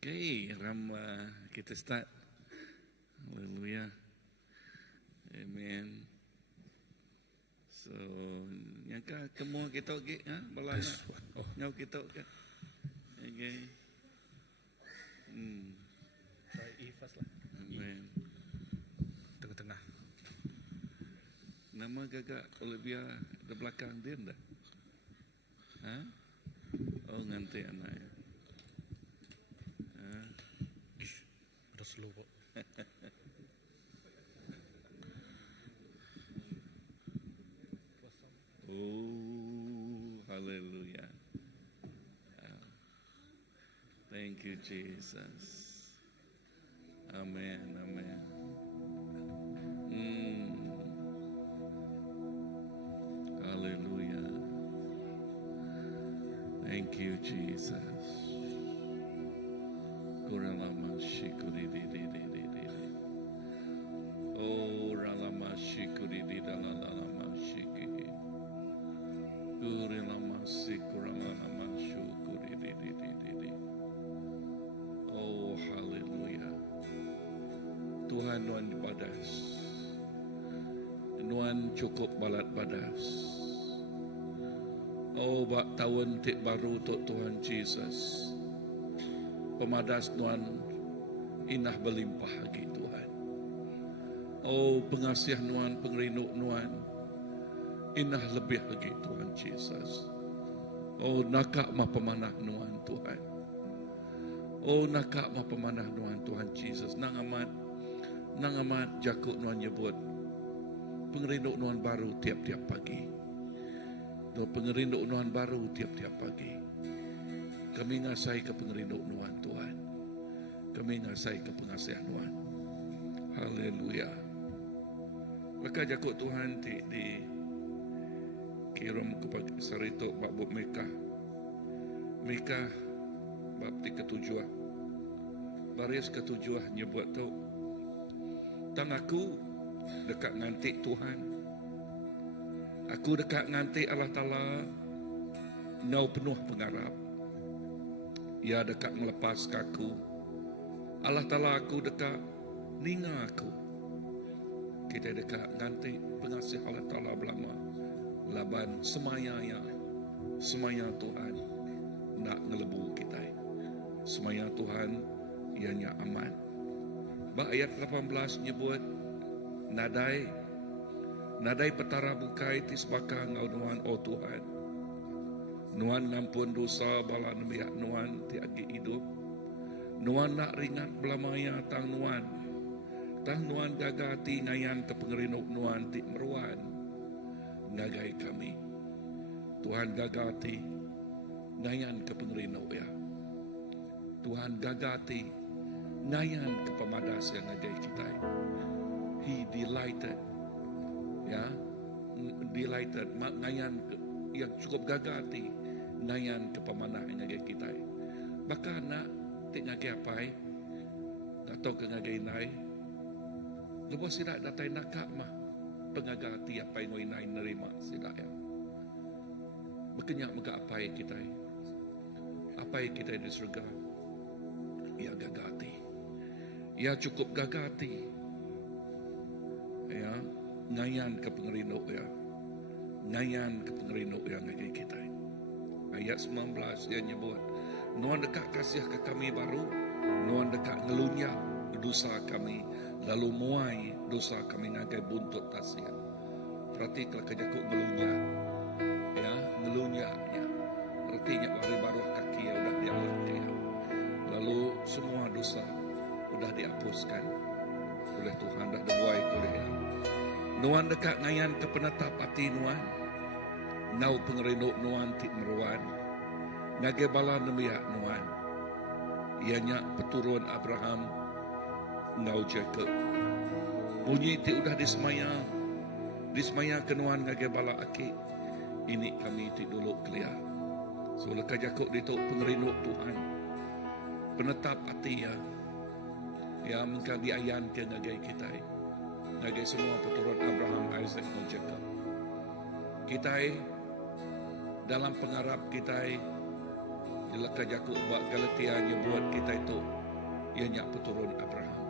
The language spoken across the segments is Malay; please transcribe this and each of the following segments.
Okay, Ram, kita start. Hallelujah. Amen. So, yang kamu kita ke, balanya. Nyau kita ke. Okay. Try E first lah. Amen. Tengah-tengah. Nama gagak Olivia di belakang dia enggak? Oh, nganti anaknya. Udah slow kok. Oh, hallelujah. Thank you, Jesus. Amen, amen. Hallelujah. Thank you, Jesus. Kuralama shikuri di. Oh, ralama shikuri di dalalama shiki. Kurilama sikuralama shukuri di. Oh, hallelujah. Tuhan Nuan badas. Nuan cukup balat badas. Oh, bak tahun tik baru untuk Tuhan Jesus. Pemadas Nuan inah berlimpah lagi Tuhan. Oh, pengasih Nuan, pengerinduk Nuan inah lebih lagi Tuhan Jesus. Oh, nakak mah pemanah Nuan Tuhan. Oh, nakak mah pemanah Nuan Tuhan Jesus. Nang amat jakuk Nuan nyebut pengerinduk Nuan baru tiap-tiap pagi. Pengerinduk Nuan baru tiap-tiap pagi. Kami ngasai ke pengerinduk Nuan Tuhan. Kami ngasai ke pengasih Nuan. Haleluya. Maka jakut Tuhan di kirim kepada Sarito bab Mekah. Mekah bab 37. Baris ketujuh nyebut tu. Tang aku dekat ngantik Tuhan. Aku dekat ngantik Allah Ta'ala. Ngau penuh pengharap. Ia dekat melepas kaku. Allah Ta'ala aku dekat ninga aku. Kita dekat ngantik pengasih Allah Ta'ala belama. Laban semaya Tuhan nak ngelebu kita. Semaya Tuhan ianya aman. Ba ayat 18 nyebut nadai petara bukai tisbaka ngau Nuan oh Tuhan. Nuan ngampun dosa bala nemiak Nuan tiagi hidup. Nuan nak ringat belamaya tang Nuan. Tang Nuan gagati ngayan ke pengerinuk Nuan ti meruan. Ngagai kami. Tuhan gagati ngayan ke pengerinuk ya. Tuhan gagati ngayan ke pemadas yang ngagai kita. He delighted. Ya. Delighted. Ngayan yang cukup gagati ngayan ke pemanah yang ngagai kita. Baka nak tik ngagai apai atau ke ngagai nai. Lepas sidak datai nakak mah pengagati apai ngoi nai nerima sidak ya. Berkenyak mega apai kita. Apai kita di surga. Ya gagati. Ya cukup gagati. Ya, ngayan ke pengerinduk ya. Ngayan ke pengerinduk yang ngagai kita. Ayat 19 dia nyebut, Nuan dekat kasih ke kami baru, Nuan dekat ngelunya dosa kami, lalu muai dosa kami ngagai buntut tasnya. Berarti kalau kejakuk ngelunya, ya ngelunyanya, artinya lari baru kaki ya udah diangkat ya. Lalu semua dosa udah dihapuskan oleh Tuhan, dah dibuai oleh ya. Nuan dekat ngayan ke penetap hati Nuan. Nau pengerinduk Nuan tik meruan. Ngage bala nemiak Nuan. Ianya peturun Abraham. Ngau Jacob. Bunyi tik udah disemaya. Disemaya ke Nuan ngage bala aki. Ini kami tik dulu kelia. So leka Jacob dituk pengerinduk Tuhan. Penetap hati ya. Ya mungkin diayan ke ngage kita. Ngage semua peturun Abraham, Isaac dan Jacob. Kita dalam pengharap kita Lekas Yakub buat Galatianya buat kita itu ianya keturunan Abraham.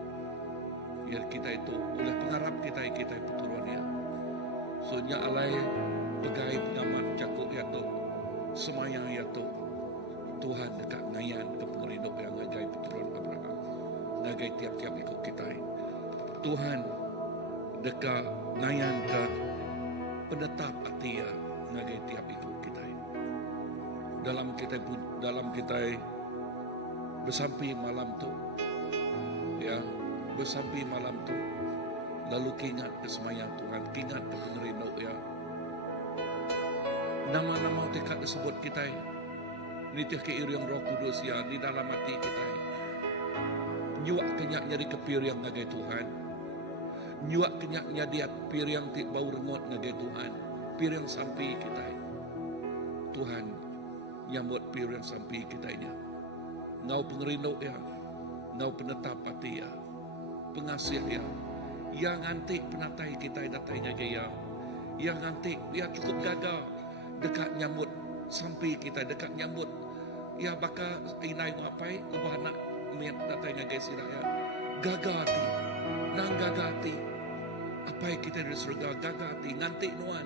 Ya kita itu oleh pengharap kita keturunannya. Soalnya alai begai pengamat Yakub ya tu semayang ya tu Tuhan dekat ngayan ke pengeridok yang ngagai keturunan Abraham. Ngagai tiap-tiap ikut kita. Tuhan dekat ngayan ke penetap hati ya ngagai tiap ikut kita. Dalam kita bersampai malam tu, ya bersampai malam tu, lalu kingat ke semayang Tuhan, kingat ke pengeridok ya. Nama-nama tekad disebut kita, nitih keiring Roh Kudus ya di dalam hati kita. Nyuak kenyaknya di kepiriang ngagai Tuhan, nyuak kenyaknya di piriang tik bau rengot ngagai Tuhan, piriang sampai kita. Tuhan nyambut piriang sampai kitanya. Ngau pengerindok ya, ngau penetap hati ya, pengasih ya, yang nanti penatai kita datanya gaya, yang nanti dia cukup gagal dekat nyambut sampai kita dekat nyambut, ya bakal inai ngapai ubah nak miat datanya gaya sila ya, gagal hati, nang gagal hati, apa yang kita dari surga gagal hati, nanti nuan,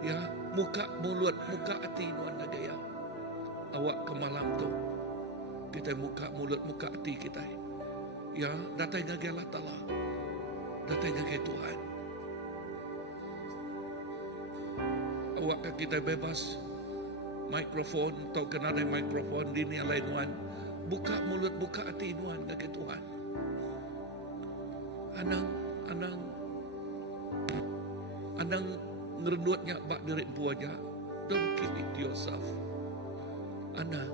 ya muka mulut muka hati nuan nagaya. Awak ke malam tu kita muka mulut muka hati kita ya datai ngage Allah Ta'ala, datai ngage Tuhan. Awak ke kita bebas mikrofon atau kena ada mikrofon di ni lain nuan, buka mulut buka hati nuan ngage Tuhan. Anang ngerendutnya bak diri empu aja. Don't keep it to yourself. Anda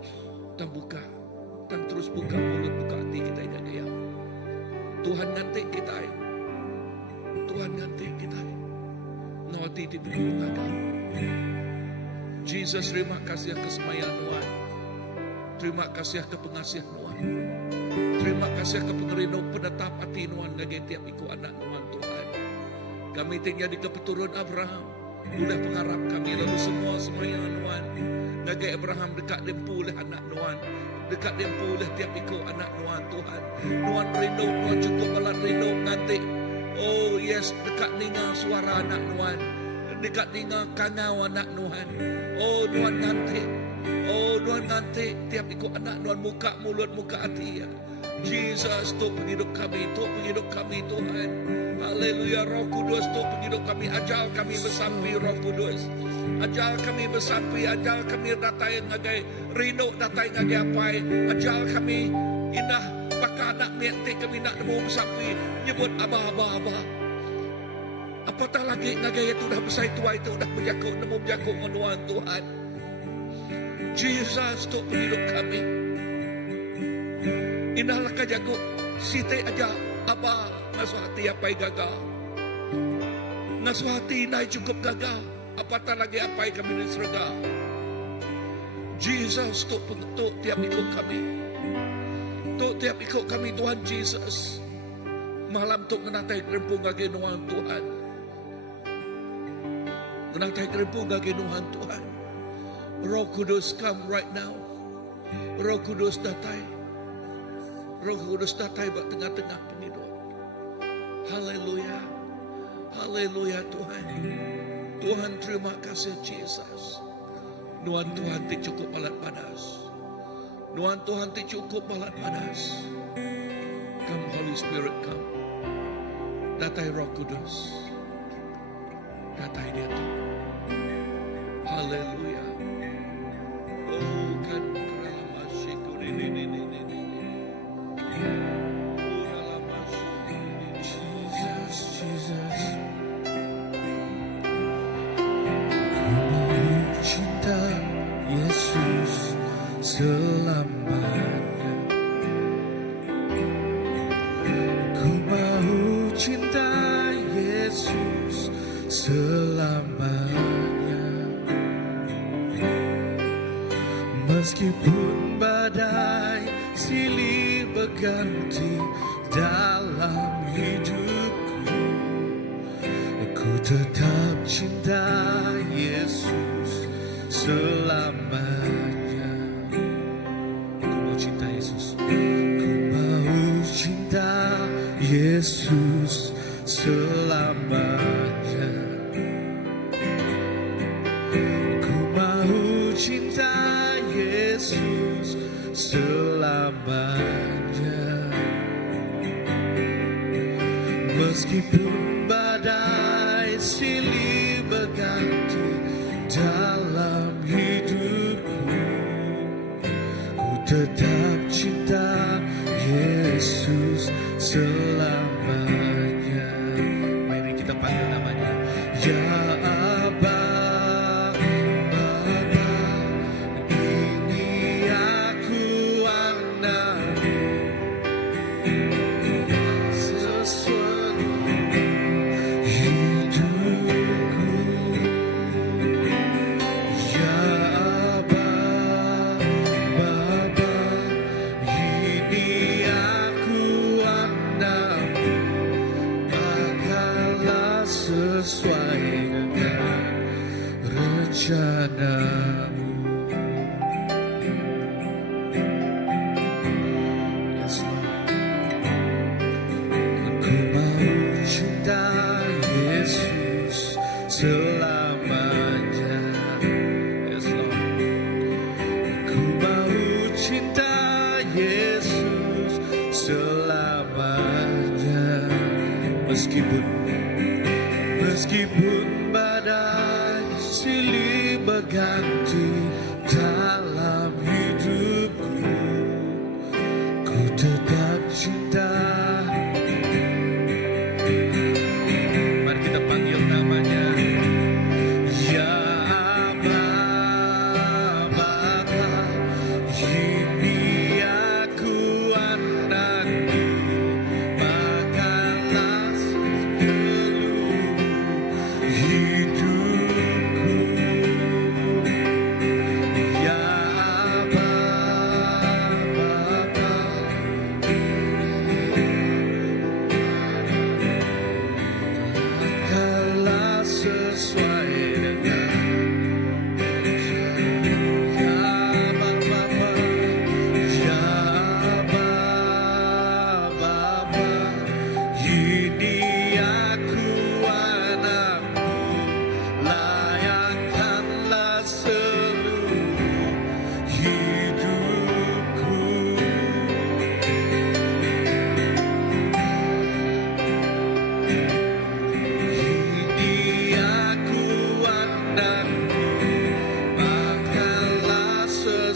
tak buka, tak terus buka mulut, buka hati kita ini gaya. Tuhan nanti kita, Tuhan nanti kita. Ngoti di dunia gagal. Jesus, terima kasih ke semaya Tuhan. Terima kasih ke pengasih Tuhan. Terima kasih ke pengerindok penetap hati Tuhan ngage tiap ikut anak Tuhan. Kami tinggal di keturunan Abraham. Udah pengharap kami lalu semua Tuhan. Ngage Abraham dekat dempu oleh anak Tuhan. Dekat dempu oleh tiap ikut anak Tuhan. Tuhan rindu, Tuhan cukup balat rindu nanti. Oh yes, dekat dengar suara anak Tuhan. Dekat dengar kangau anak Tuhan. Oh Tuhan nanti. Oh Tuhan nanti tiap ikut anak Tuhan muka mulut muka hati ya. Jesus tu penghidup kami Tuhan. Haleluya, Roh Kudus tu penghidup kami. Ajal kami bersampai Roh Kudus. Ajal kami bersampai, ajal kami datai ngagai rindu datai ngagai apai. Ajal kami indah baka anak miati kami nak nemu bersampai nyebut abah. Apatah lagi ngagai itu dah besar tua itu dah nemu berjakuk menuan Tuhan. Jesus tu penghidup kami. Indahlah kajaku siti aja abah ngasuh hati apa yang gagal. Ngasuh hati naik cukup gagal. Apatah lagi apa yang kami di surga. Jesus tu tiap ikut kami. Tu tiap ikut kami Tuhan Jesus. Malam tu ngenatai kerempung gage nuan Tuhan. Ngenatai kerempung gage nuan Tuhan. Roh Kudus come right now. Roh Kudus datai. Roh Kudus datai buat tengah-tengah penghidup. Haleluya. Haleluya Tuhan. Tuhan terima kasih Jesus. Nuan Tuhan ti cukup balat panas. Nuan Tuhan ti cukup balat panas. Come Holy Spirit come. Datai Roh Kudus. Datai dia tu. Haleluya. Oh kan kerana masyiku ini. Jesus. Cinta Yesus selamanya. Ku mau cinta Yesus selamanya. Meskipun badai silih berganti dalam hidupku, ku tetap cinta Yesus selamanya. Yesus selamanya. Meskipun badai silih berganti dalam hidupku, ku tetap cinta Yesus selamanya. Mari kita panggil namanya. Ya Aba, Bapa, ini aku anakmu, sesuai hidupku. Ya Aba, Bapa, ini aku anakmu, makalah sesuai dengan rencanamu. Yes, Lord. Aku mau cinta Yesus selamanya. Yes, Lord. Aku mau cinta Yesus selamanya. Meskipun badai silih berganti dalam hidupku, ku tetap cinta. Mari kita panggil namanya. Ya Aba, Bapa, ini aku anakmu, makalah seluruh hidupku. Ya Aba, Bapa, makalah sesuai dengan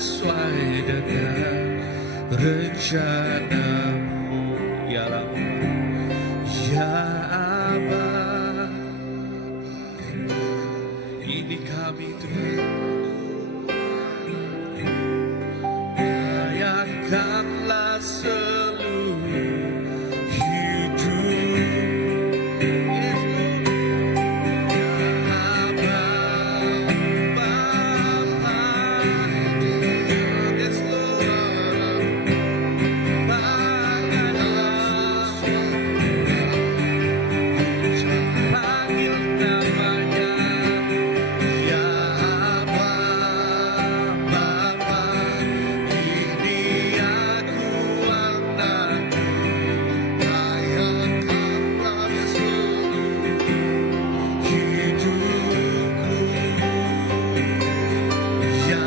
sesuai dengan rencanamu. Ya Allah, ya Aba, ini kami Tuhan, layankanlah seluruh hidup. Ya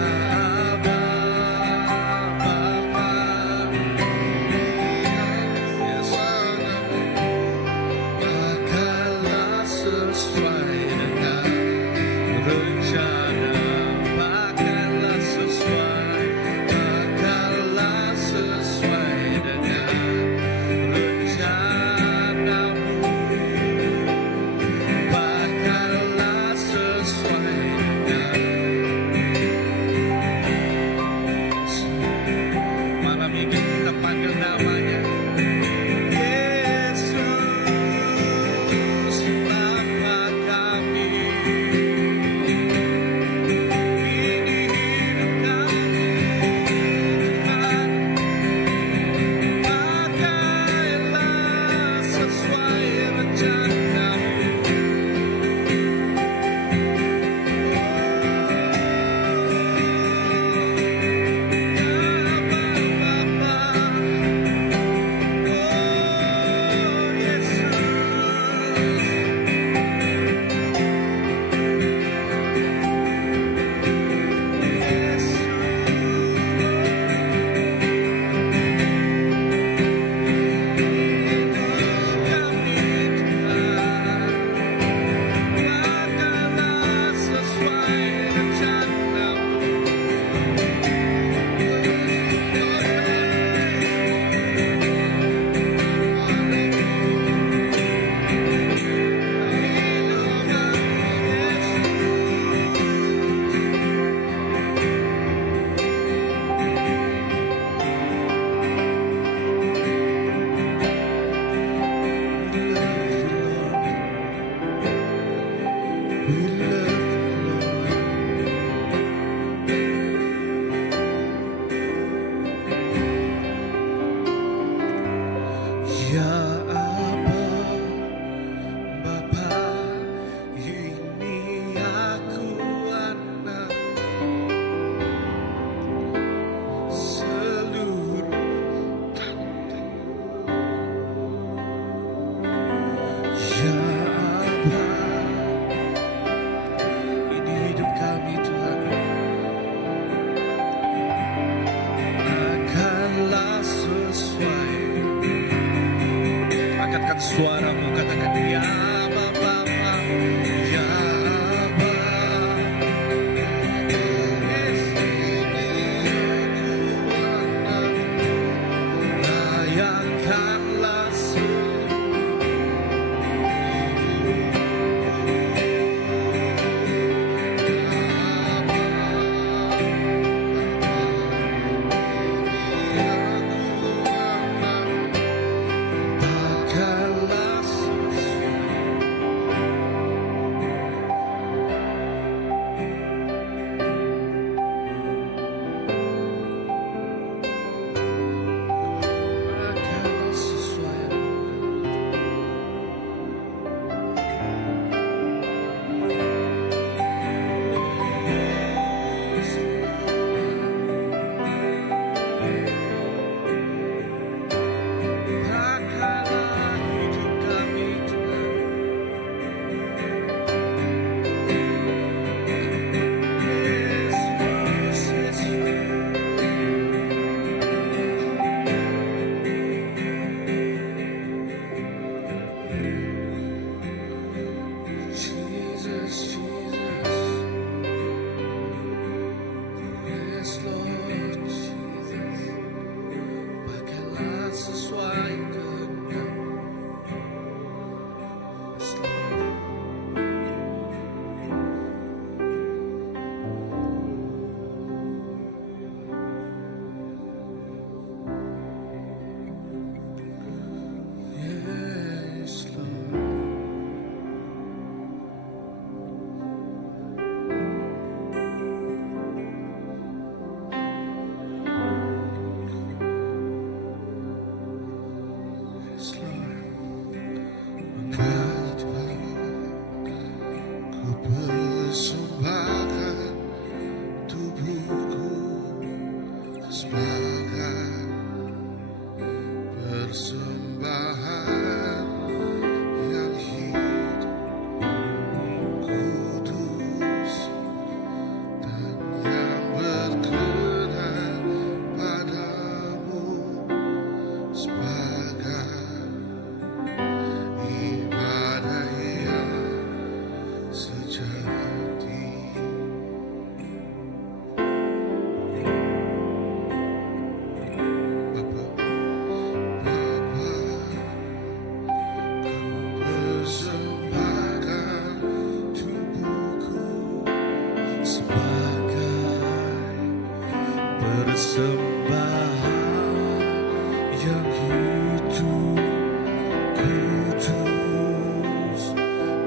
Persembahan yang hidup, kudus,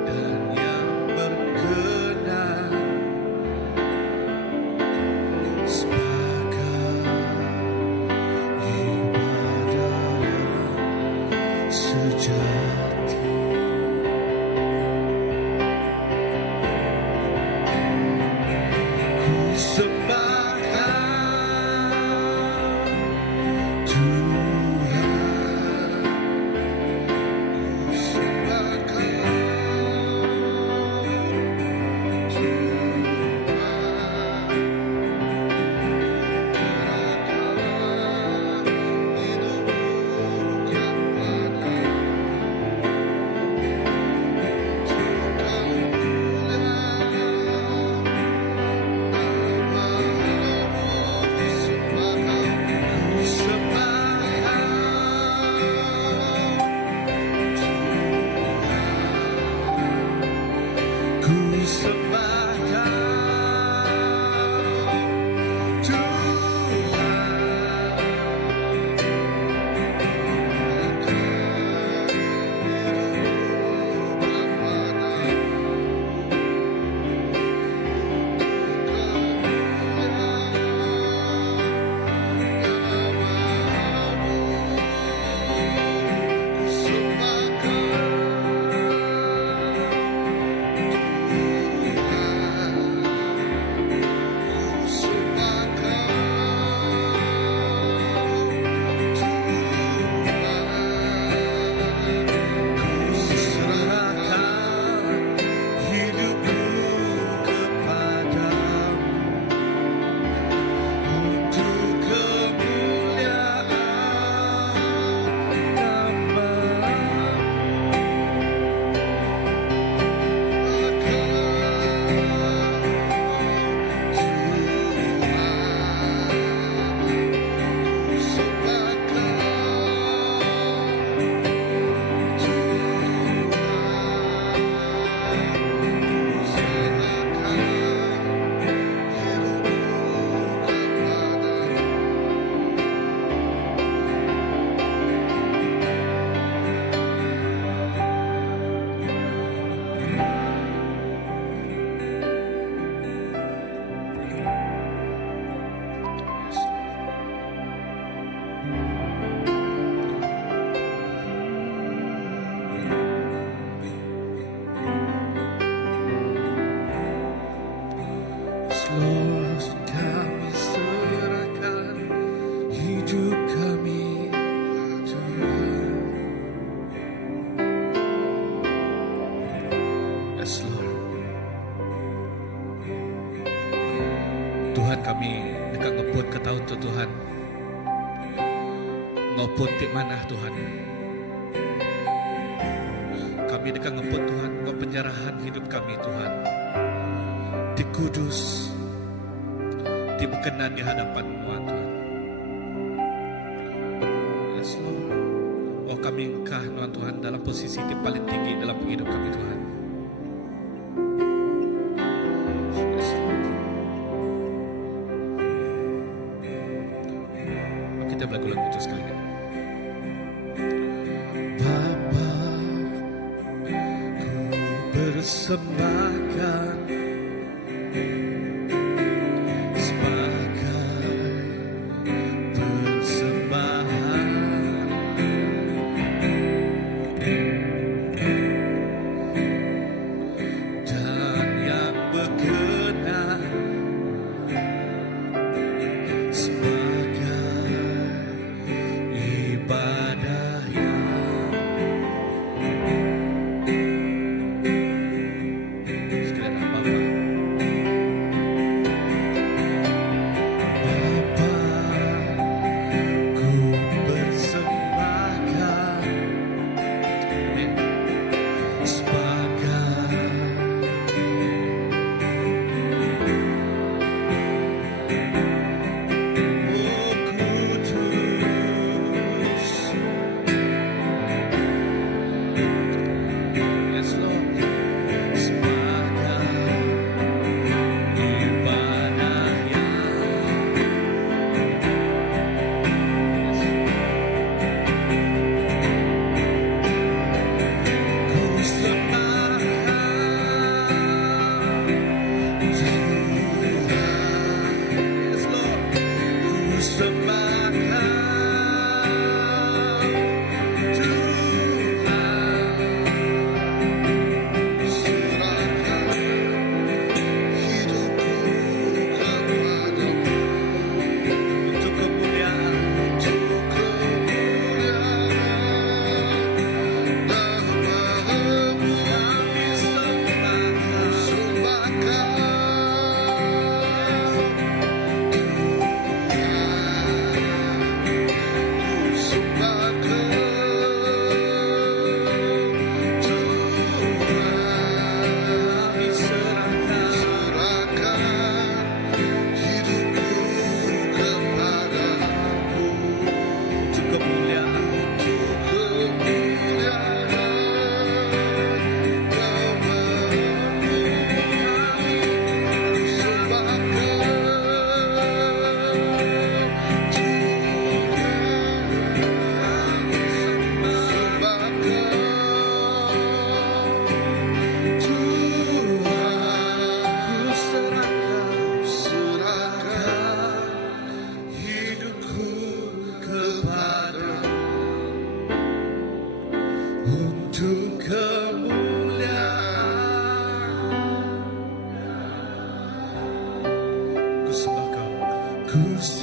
dan yang berkenan sebagai ibadah yang sejati. Ku sembahkan Tuhan, ku sembahkan Lord, kami serahkan hidup kami Tuhan. Yes, Lord. Tuhan, kami dekat ngepun ke tahun tu Tuhan. Ngepun di mana Tuhan? Kami dekat ngepun Tuhan, ngau penyerahan hidup kami Tuhan. Di kudus, di berkenan di hadapan Tuhan. Yes, Lord. Oh, kami engkau Tuhan dalam posisi di paling tinggi dalam hidup kami Tuhan. Yes, Lord. Kita berlagu lagu itu sekali kan? Bapa, ku bersembahkan Bapa,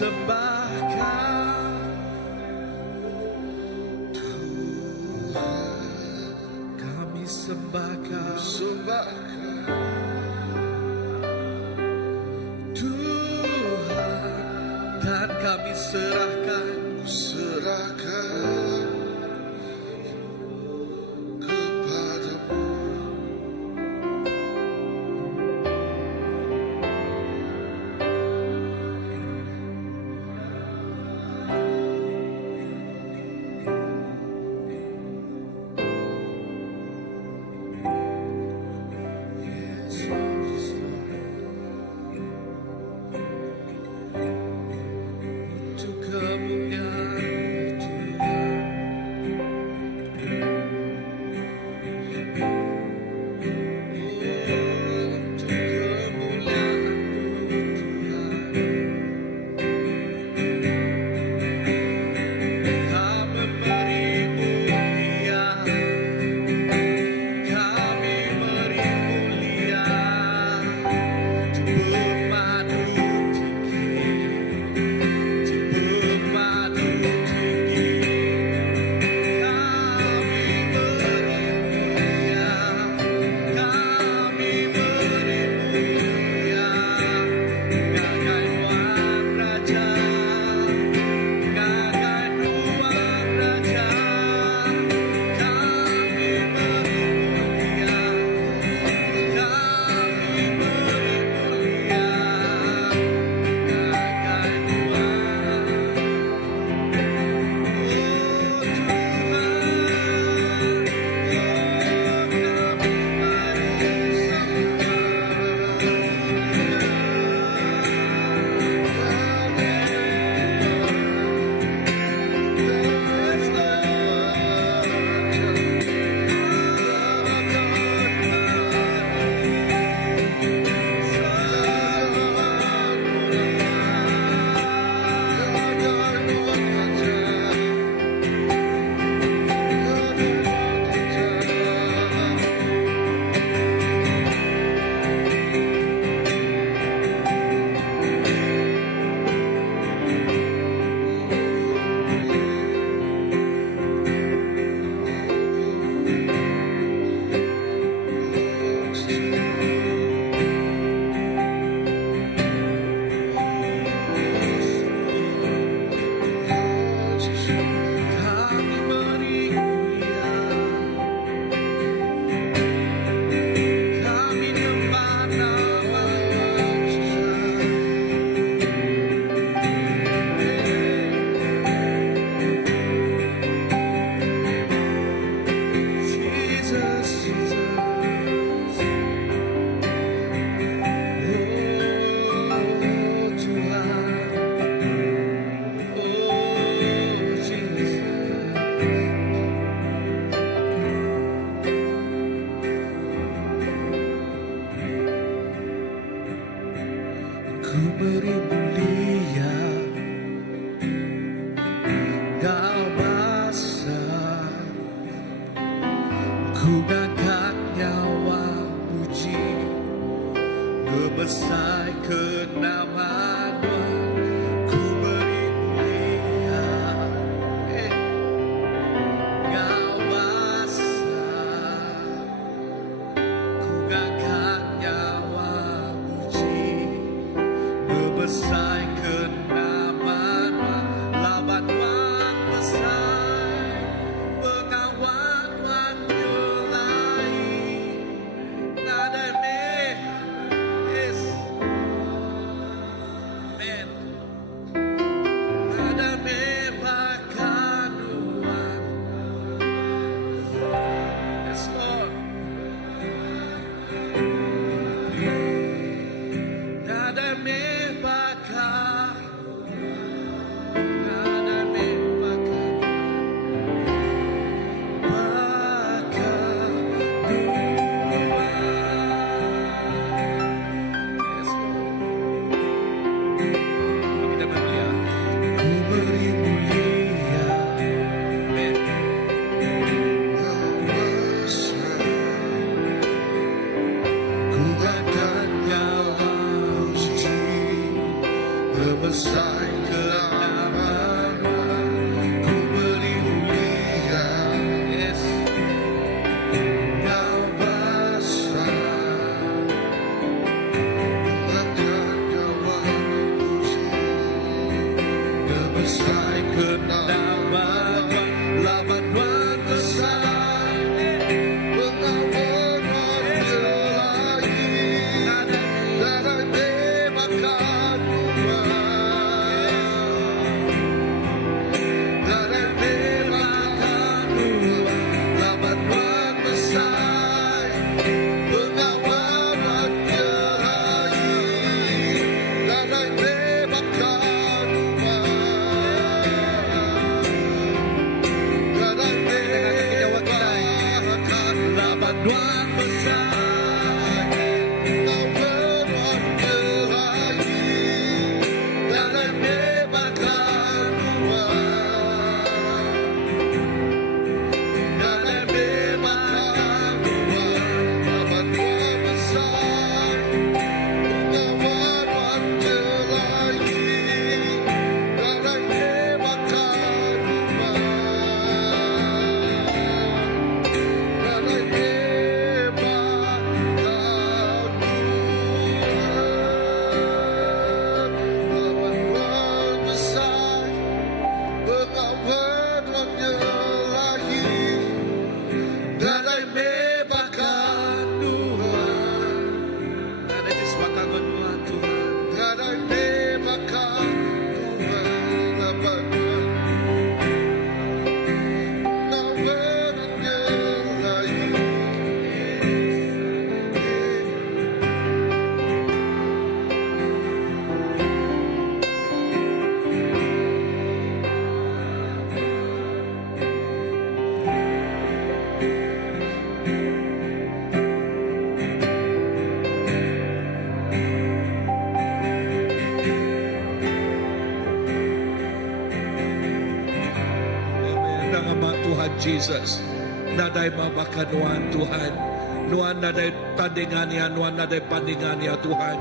sembahkan, kami sembahkan, Tuhan, dan kami serahkan kepadamu. Yes, Lord, yes, Lord. Untuk kemuliaan besar kenamaan laban wan besar Pengawan lagi Dadai makan Dadai makan laban wan besar Pengawan lagi Dadai makan laban wan besar ada disepakagon Tuhan Tuhan nama Tuhan Jesus nadai mabakan Tuhan Nuan nadai tandingannya Nuan nadai pandingannya Tuhan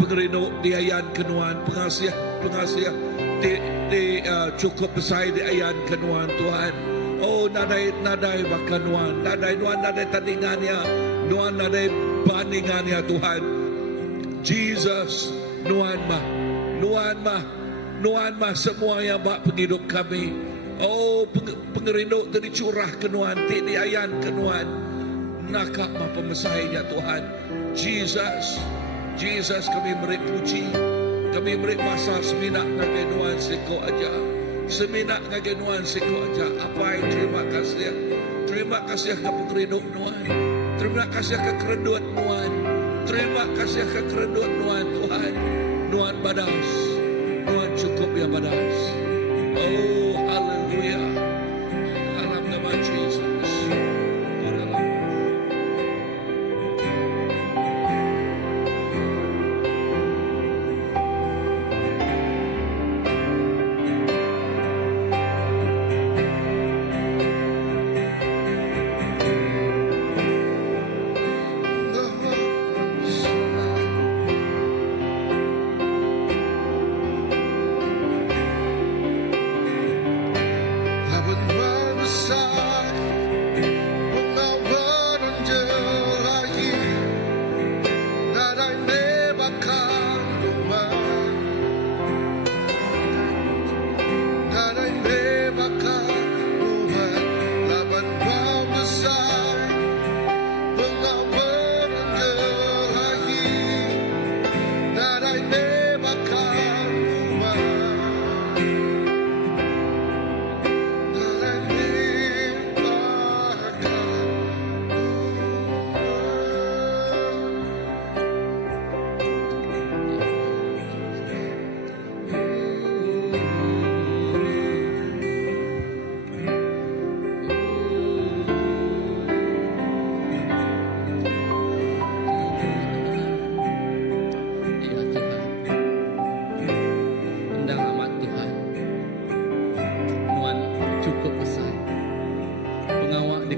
pengerino diayan kenuan pengasih di cukup besar diayan kenuan Tuhan oh nadai bakan Nuan nadai tandingannya Nuan nadai bandingannya Tuhan Jesus Nuan mah semua yang bak penghidup kami. Oh pengerindu tadi curah kenuan ti diayan kenuan nakak mah pemesainya Tuhan Jesus kami beri puji kami beri pasal seminak ngagenuan seko aja seminak ngagenuan seko aja apa yang terima kasih ke pengerindu nuan terima kasih ke kerenduan nuan terima kasih ke kerenduan nuan Tuhan nuan badas nuan cukup ya badas oh haleluya dalam nama Jesus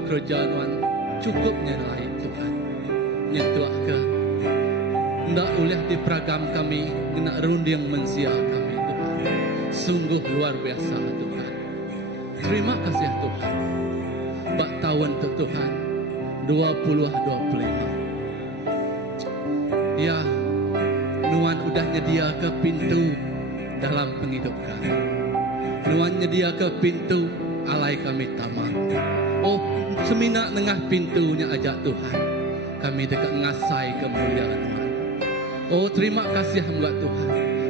kerajaan cukupnya lain Tuhan nyentuh ke ndak oleh diperagam kami kena runding mensia kami Tuhan sungguh luar biasa Tuhan terima kasih Tuhan bak tahun tu Tuhan 2025 ya Nuan udah nyedia ke pintu dalam penghidup kami Nuan nyedia ke pintu alai kami tamak. Oh, semina nengah pintunya aja Tuhan. Kami dekat ngasai kemuliaan Tuhan. Oh, terima kasih hamba Tuhan.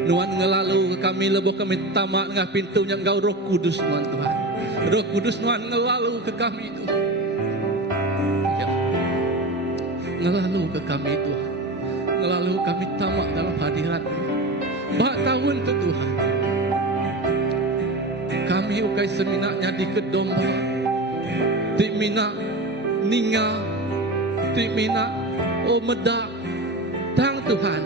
Nuan ngelalu kami leboh kami tamak nengah pintunya Engkau Roh Kudus Nuan Tuhan. Roh Kudus Nuan ngelalu ke kami Tuhan. Ya. Ngelalu ke kami Tuhan. Ngelalu kami tamak dalam hadirat Tuhan. Bak tahun tu Tuhan. Kami ukai seminaknya di kedomba. Tik mina ninga. Tik mina medak. Tang Tuhan.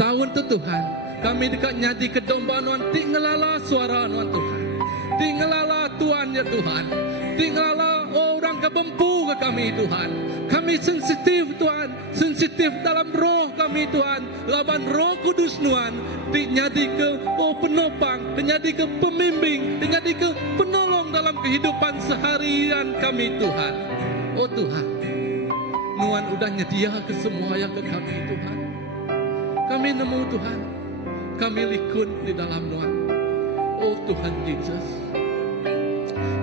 Tahun tu Tuhan. Kami dekatnya di kedomba Nuan. Tik ngelala suara Nuan Tuhan. Tik ngelala Tuhan ya Tuhan. Tik ngelala orang kebempu ke kami Tuhan. Kami sensitif Tuhan. Sensitif dalam roh kami Tuhan. Laban Roh Kudus Nuan. Jadi ke penopang. Jadi ke pembimbing. Jadi ke penolong dalam kehidupan seharian kami Tuhan. Oh Tuhan. Nuan udah nyedia ke semua yang ke kami Tuhan. Kami nemu Tuhan. Kami likun di dalam Nuan. Oh Tuhan Yesus.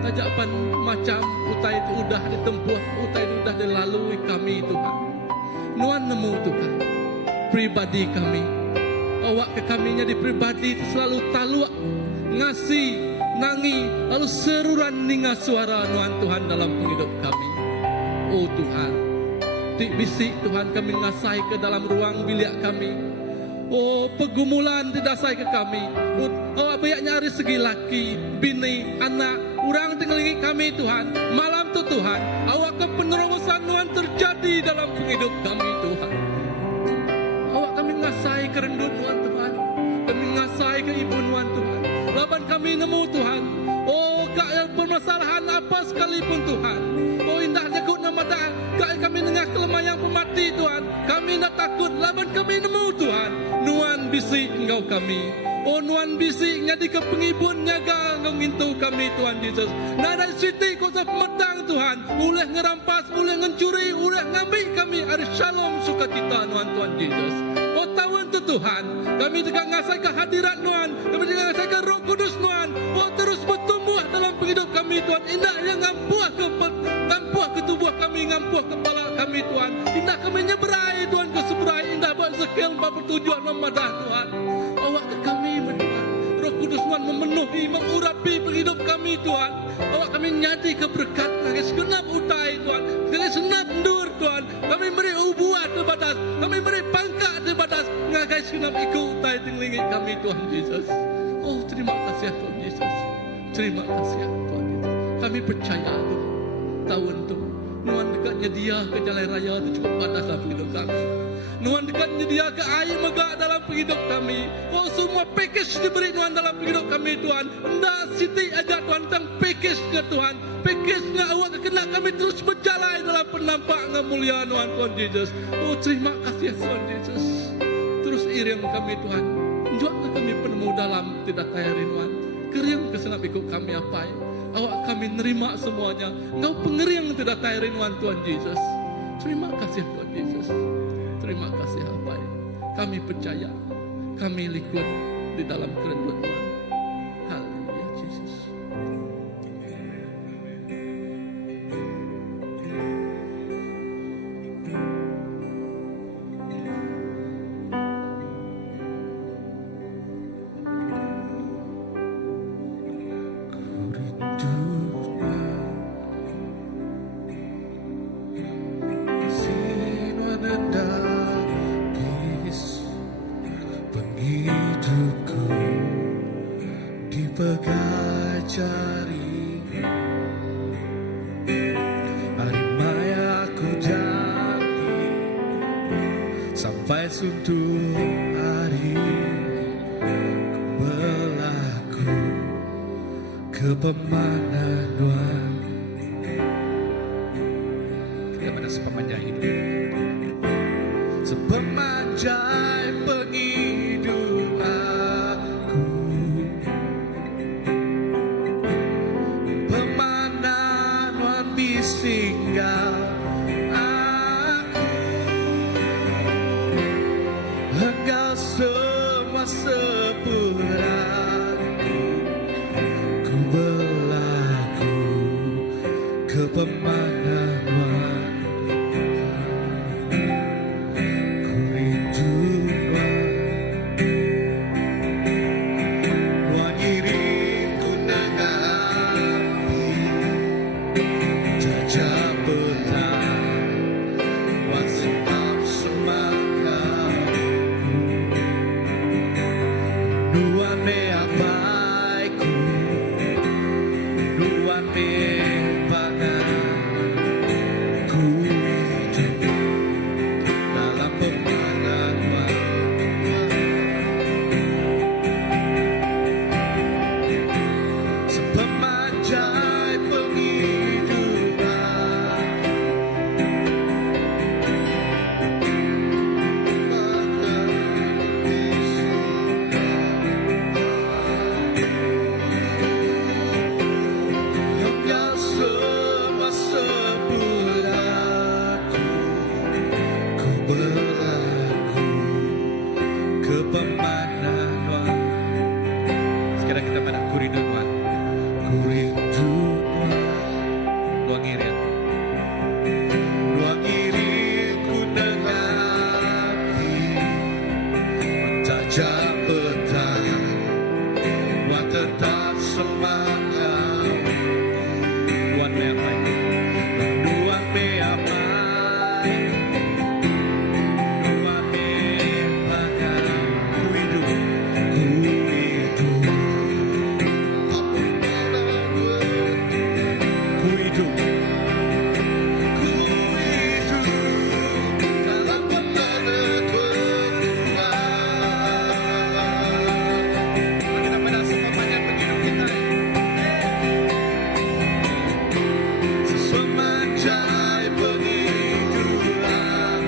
Tajapan macam utai itu udah ditempuh, utai itu udah dilalui kami Tuhan. Nuan nemu Tuhan. Pribadi kami. Awak ke kaminya di pribadi itu selalu taluak, ngasih, nangi, lalu seruran ninga suara Nuan Tuhan dalam penghidup kami. Oh Tuhan. Di bisik Tuhan kami ngasai ke dalam ruang bilik kami. Oh, pergumulan tidak saya ke kami. Awak banyak nyari segi laki, bini, anak, orang tinggalingi kami Tuhan. Malam tu Tuhan, awak ke penerobosan Tuhan terjadi dalam hidup kami Tuhan. Awak kami ngasai ke rendut Tuhan. Kami ngasai ke ibu Tuhan. Laban kami nemu Tuhan. Oh, kak permasalahan apa sekalipun Tuhan. Oh, indahnya kau nama dah. Kak kami dengar kelemahan yang pemati Tuhan. Kami nak takut. Laban kami nemu Tuhan. Nuan bisik engkau kami. Oh Nuan bisik nyadi ke pengibun nyaga engkau ngintu kami Tuhan Yesus. Nada siti kau medang Tuhan. Uleh ngerampas, uleh ngencuri, uleh ngambil kami. Ada shalom sukacita Tuhan Yesus. Oh tahun tu Tuhan. Kami dekat ngasai kehadirat Tuhan. Kami dekat ngasai ke Roh Kudus Tuhan. Oh terus bertumbuh dalam penghidup kami Tuhan. Indah yang ngampuh ke tubuh kami, ngampuh kepala kami Tuhan. Indah kami nyeberai Tuhan ke seberai. Indah buat sekian bertujuan memadah Tuhan. Awak ke kami Tuhan. Roh Kudus Tuhan memenuhi, mengurapi penghidup kami Tuhan. Awak kami nyati keberkat. Kami segenap utai Tuhan. Kami senap dur Tuhan. Kami beri ubuat terbatas. Kami beri pangkat terbatas. Ngagai segenap ikut utai tinglingi kami Tuhan Yesus. Oh terima kasih Tuhan Yesus. Terima kasih Tuhan Yesus. Kami percaya Tuhan. Tahun tu Nuan dekatnya dia ke jalan raya itu cukup batas dalam hidup kami. Nuan dekatnya dia ke air megah dalam hidup kami. Oh semua package diberi Nuan dalam hidup kami Tuhan. Ndak siti aja Tuhan tentang package-nya Tuhan. Package-nya awak kena kami terus berjalan dalam penampak kemuliaan Tuhan Yesus. Oh terima kasih Tuhan Yesus. Terus iring kami Tuhan. Juga kami penemu dalam tidak tayarin Tuhan. Kering kesenap ikut kami apa ya. Awak kami nerima semuanya. Engkau pengering tidak tayarin Tuhan Yesus. Terima kasih Tuhan Yesus. Terima kasih apa ya. Kami percaya. Kami likut di dalam kerenduan Tuhan. Haleluya Yesus. Sampai suntuk hari ku berlaku ke pemana Tuhan. Kepada sepemanjang hidup. Sepemanjang penghidup aku, pemana Tuhan singgah. Engkau semua sepuradu Ku rindu Tuhan. Ku rindu Tuang irit. ruang iriku denganmu, mentajam petang, ruang tetap semangat. Tuhan meapai. Tuhan meapai, Tuhan meapai. Ku hidup, ku hidup dalam penanda Tuhan. Kita pada sepanjang hidup kita. Semanjai penghidupan,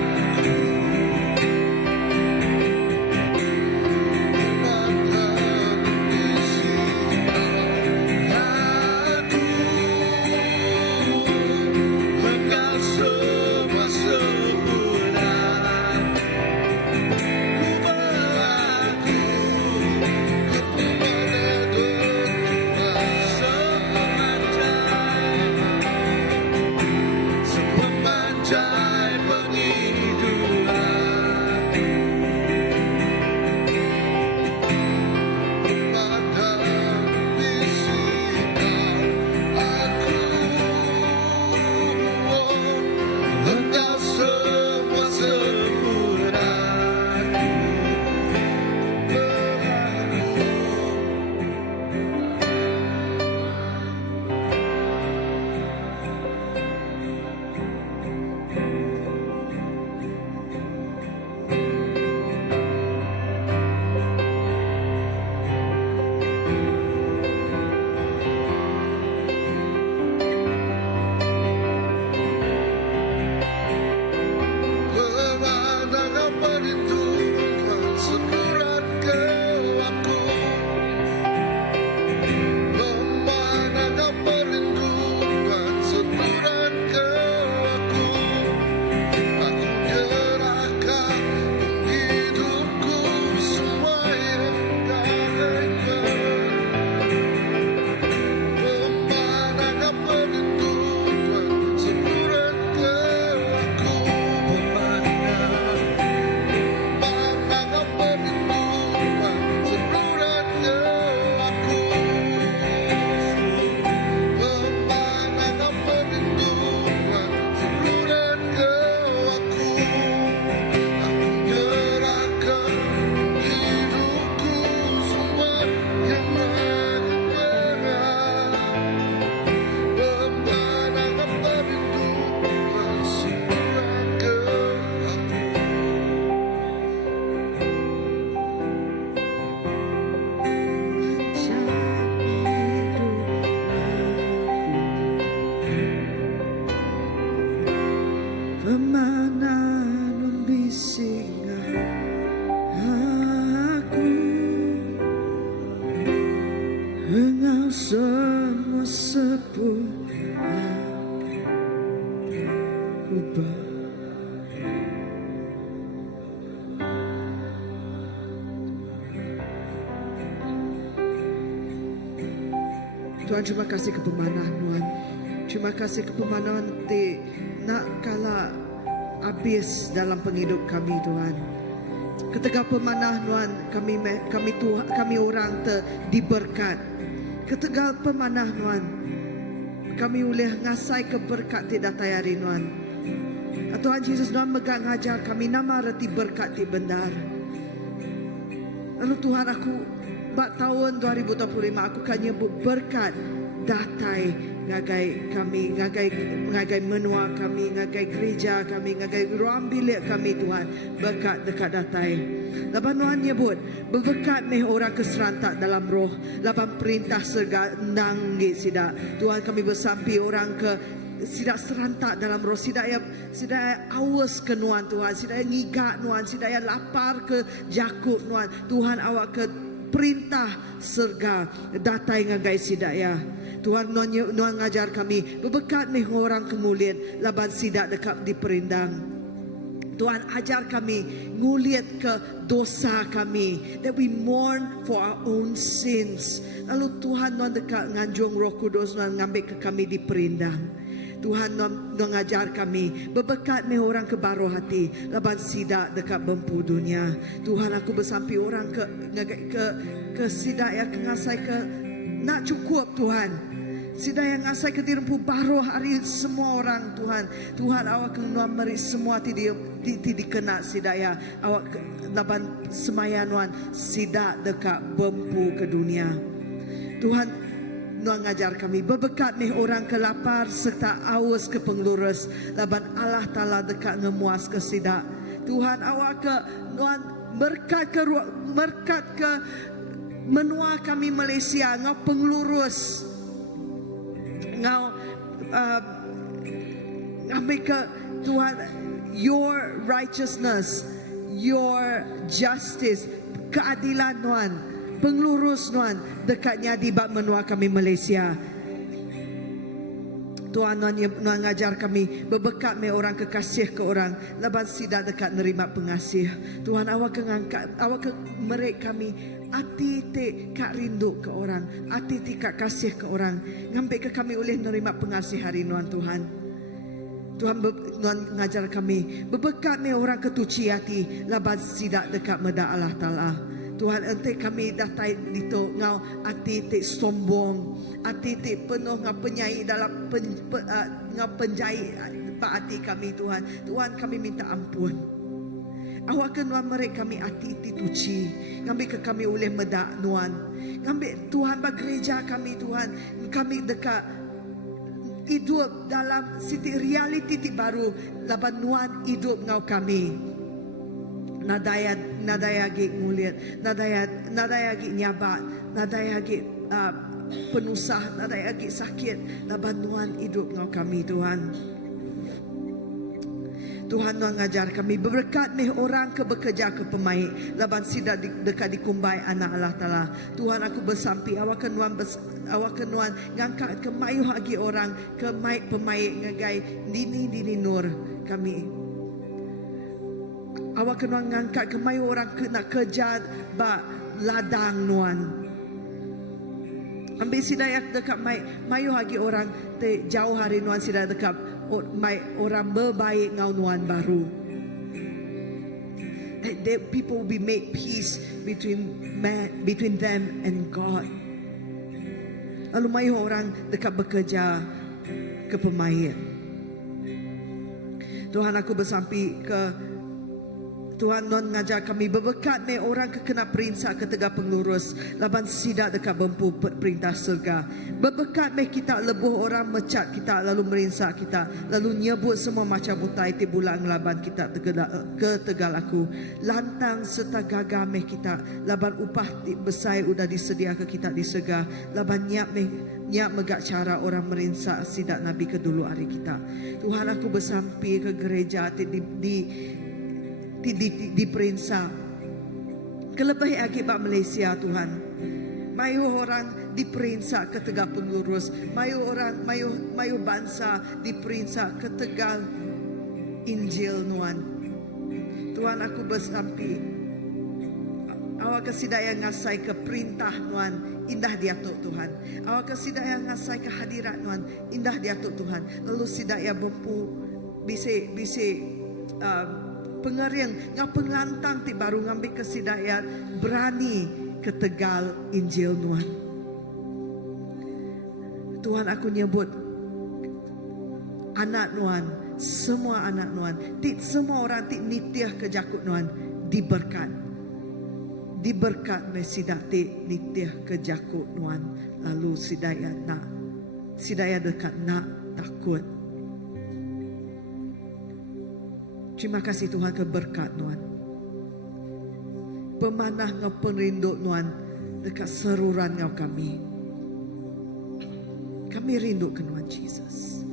Engkau semua sempurna. Ku berlaku kepada Tuhan, sepanjai penghidupan, pada bisikan aku, Engkau semua sempurna. Pemandangan merindukan sekurat ke aku, pemandangan merindukan sekurat ke aku. Aku nyerahkan hidupku semua yang kau pemandangan merindukan sekurat ke aku. Pemandangan merindukan sekurat ke aku. Pemandangan merindukan sekurat ke aku. Aku nyerahkan hidupku semua yang aku pegang. Pemandangan merindukan sekurat ke aku. Pemana membisikkan aku, Engkau semua sempurna. Ubah Tuhan, terima kasih ke pemanah Tuhan. Terima kasih ke pemanah nanti nak kala habis dalam penghidup kami Tuhan. Ketika pemanah Tuhan kami orang diberkat. Ketika pemanah Tuhan kami boleh ngasai keberkat tidak tayari Tuhan. Tuhan Yesus Tuhan megang ajar kami nama reti berkat di bendar. Lalu Tuhan aku bak tahun 2025 aku kan nyebut berkat datai ngagai kami, ngagai menua kami, ngagai gereja kami, ngagai ruang bilik kami Tuhan, berkat dekat datai. Laban Tuhan nyebut berkat nih orang keserantak dalam roh, laban perintah serga nanggi sida. Tuhan kami bersampi orang ke sidak serantak dalam roh, sidak awas ke Tuhan, sidak ngigak Tuhan, sidak lapar ke jakut Tuhan awak ke perintah serga datai ngagai sidak ya. Tuhan Tuhan ngajar kami berbekat nih orang kemuliaan laban sidak dekat di perindang. Tuhan, ajar kami nguliat ke dosa kami, that we mourn for our own sins. Lalu Tuhan Tuhan dekat nganjung Roh Kudus Tuhan ngambil ke kami di perindang. Tuhan Tuhan ngajar kami berbekat me orang ke baru hati laban sidak dekat bempu dunia. Tuhan, aku bersampi orang ke sidak yang ngasai ke nak cukup Tuhan. Sida yang ngasai ke dirempu baru hari semua orang Tuhan. Tuhan, awak kena meri semua ti dikena sida ya. Awak laban semayan Tuhan sida dekat bempu ke dunia. Tuhan, Tuhan ngajar kami berbekat nih orang ke lapar serta aus ke penglurus laban Allah Ta'ala dekat ngemuas ke sida. Tuhan, awak ke Tuhan berkat ke menua kami Malaysia ngau penglurus ngau ambil ke Tuhan your righteousness, your justice, keadilan Tuhan, penglurus Tuhan dekatnya di bab menua kami Malaysia. Tuhan ngajar kami berbekat me orang kekasih ke orang laban sidak dekat nerima pengasih. Tuhan, awak ngangkat awak merek kami hati te kak rindu ke orang, hati te kak kasih ke orang, ngambil ke kami oleh nerima pengasih hari Tuhan. Tuhan ngajar kami berbekat me orang ketuci hati laban sidak dekat meda Allah Ta'ala. Tuhan, ente kami datai dito ngau hati te sombong, hati te penuh ngau penyai dalam ngau penjai pak hati kami Tuhan. Tuhan, kami minta ampun. Awak kena mereka kami hati te tuci, ngambil ke kami oleh medak Tuhan. Ngambil Tuhan bagi gereja kami Tuhan, kami dekat hidup dalam siti realiti ti baru laban Tuhan hidup ngau kami. Nadaya gi nguliat, nadaya gi nyabat, nadaya gi penusah, nadaya gi sakit, laban Tuhan hidup ngau kami Tuhan. Tuhan ngajar kami berkat nih orang ke bekerja ke pemain laban sida dekat dikumbai anak Allah Ta'ala. Tuhan, aku bersampi awak kenuan ngangkat ke mayu hagi orang ke mai pemain ngagai dini nur kami. Awak kena ngangkat ke mayu orang ke nak kerja ba ladang Nuan. Ambil sidayak dekat mayu hagi orang te jauh hari Nuan sidayak dekat orang berbaik ngau Nuan baru. That people will be made peace between them and God. Lalu mayu orang dekat bekerja ke pemain. Tuhan, aku bersampi ke Tuhan ngajar kami berbekat ni orang kena perintah ke tegak pengurus laban sidak dekat bempu perintah surga. Berbekat ni kita lebuh orang mecat kita lalu merinsa kita lalu nyebut semua macam butai ti bulan laban kita ke tegal aku lantang serta gagah meh kita laban upah ti besai udah disedia ke kita di surga laban nyak megak cara orang merinsa sidak Nabi ke dulu hari kita. Tuhan, aku bersampi ke gereja di perintah kelebih akibat Malaysia Tuhan. Mayu orang di perintah ke tegak pengurus, mayu bangsa di perintah ke tegal Injil Tuhan. Tuhan, aku bersampi awak kesidaya ngasai ke perintah Tuhan, indah diatuk Tuhan. Awak kesidaya ngasai ke hadirat Tuhan, indah diatuk Tuhan. Lalu sidaya bempu bisi pengeriang ngau penglantang ti baru ngambil kesidayat berani ke tegal Injil Tuhan. Tuhan, aku nyebut anak Tuhan, semua anak Tuhan, semua orang ti nitiah ke jakut Tuhan diberkat mesidak ti nitiah ke jakut Tuhan. Lalu sidaya dekat nak takut. Terima kasih Tuhan keberkat Tuhan. Pemanah ngau penrindu Tuhan dekat seruran ngau kami. Kami rindu ke Tuhan Jesus.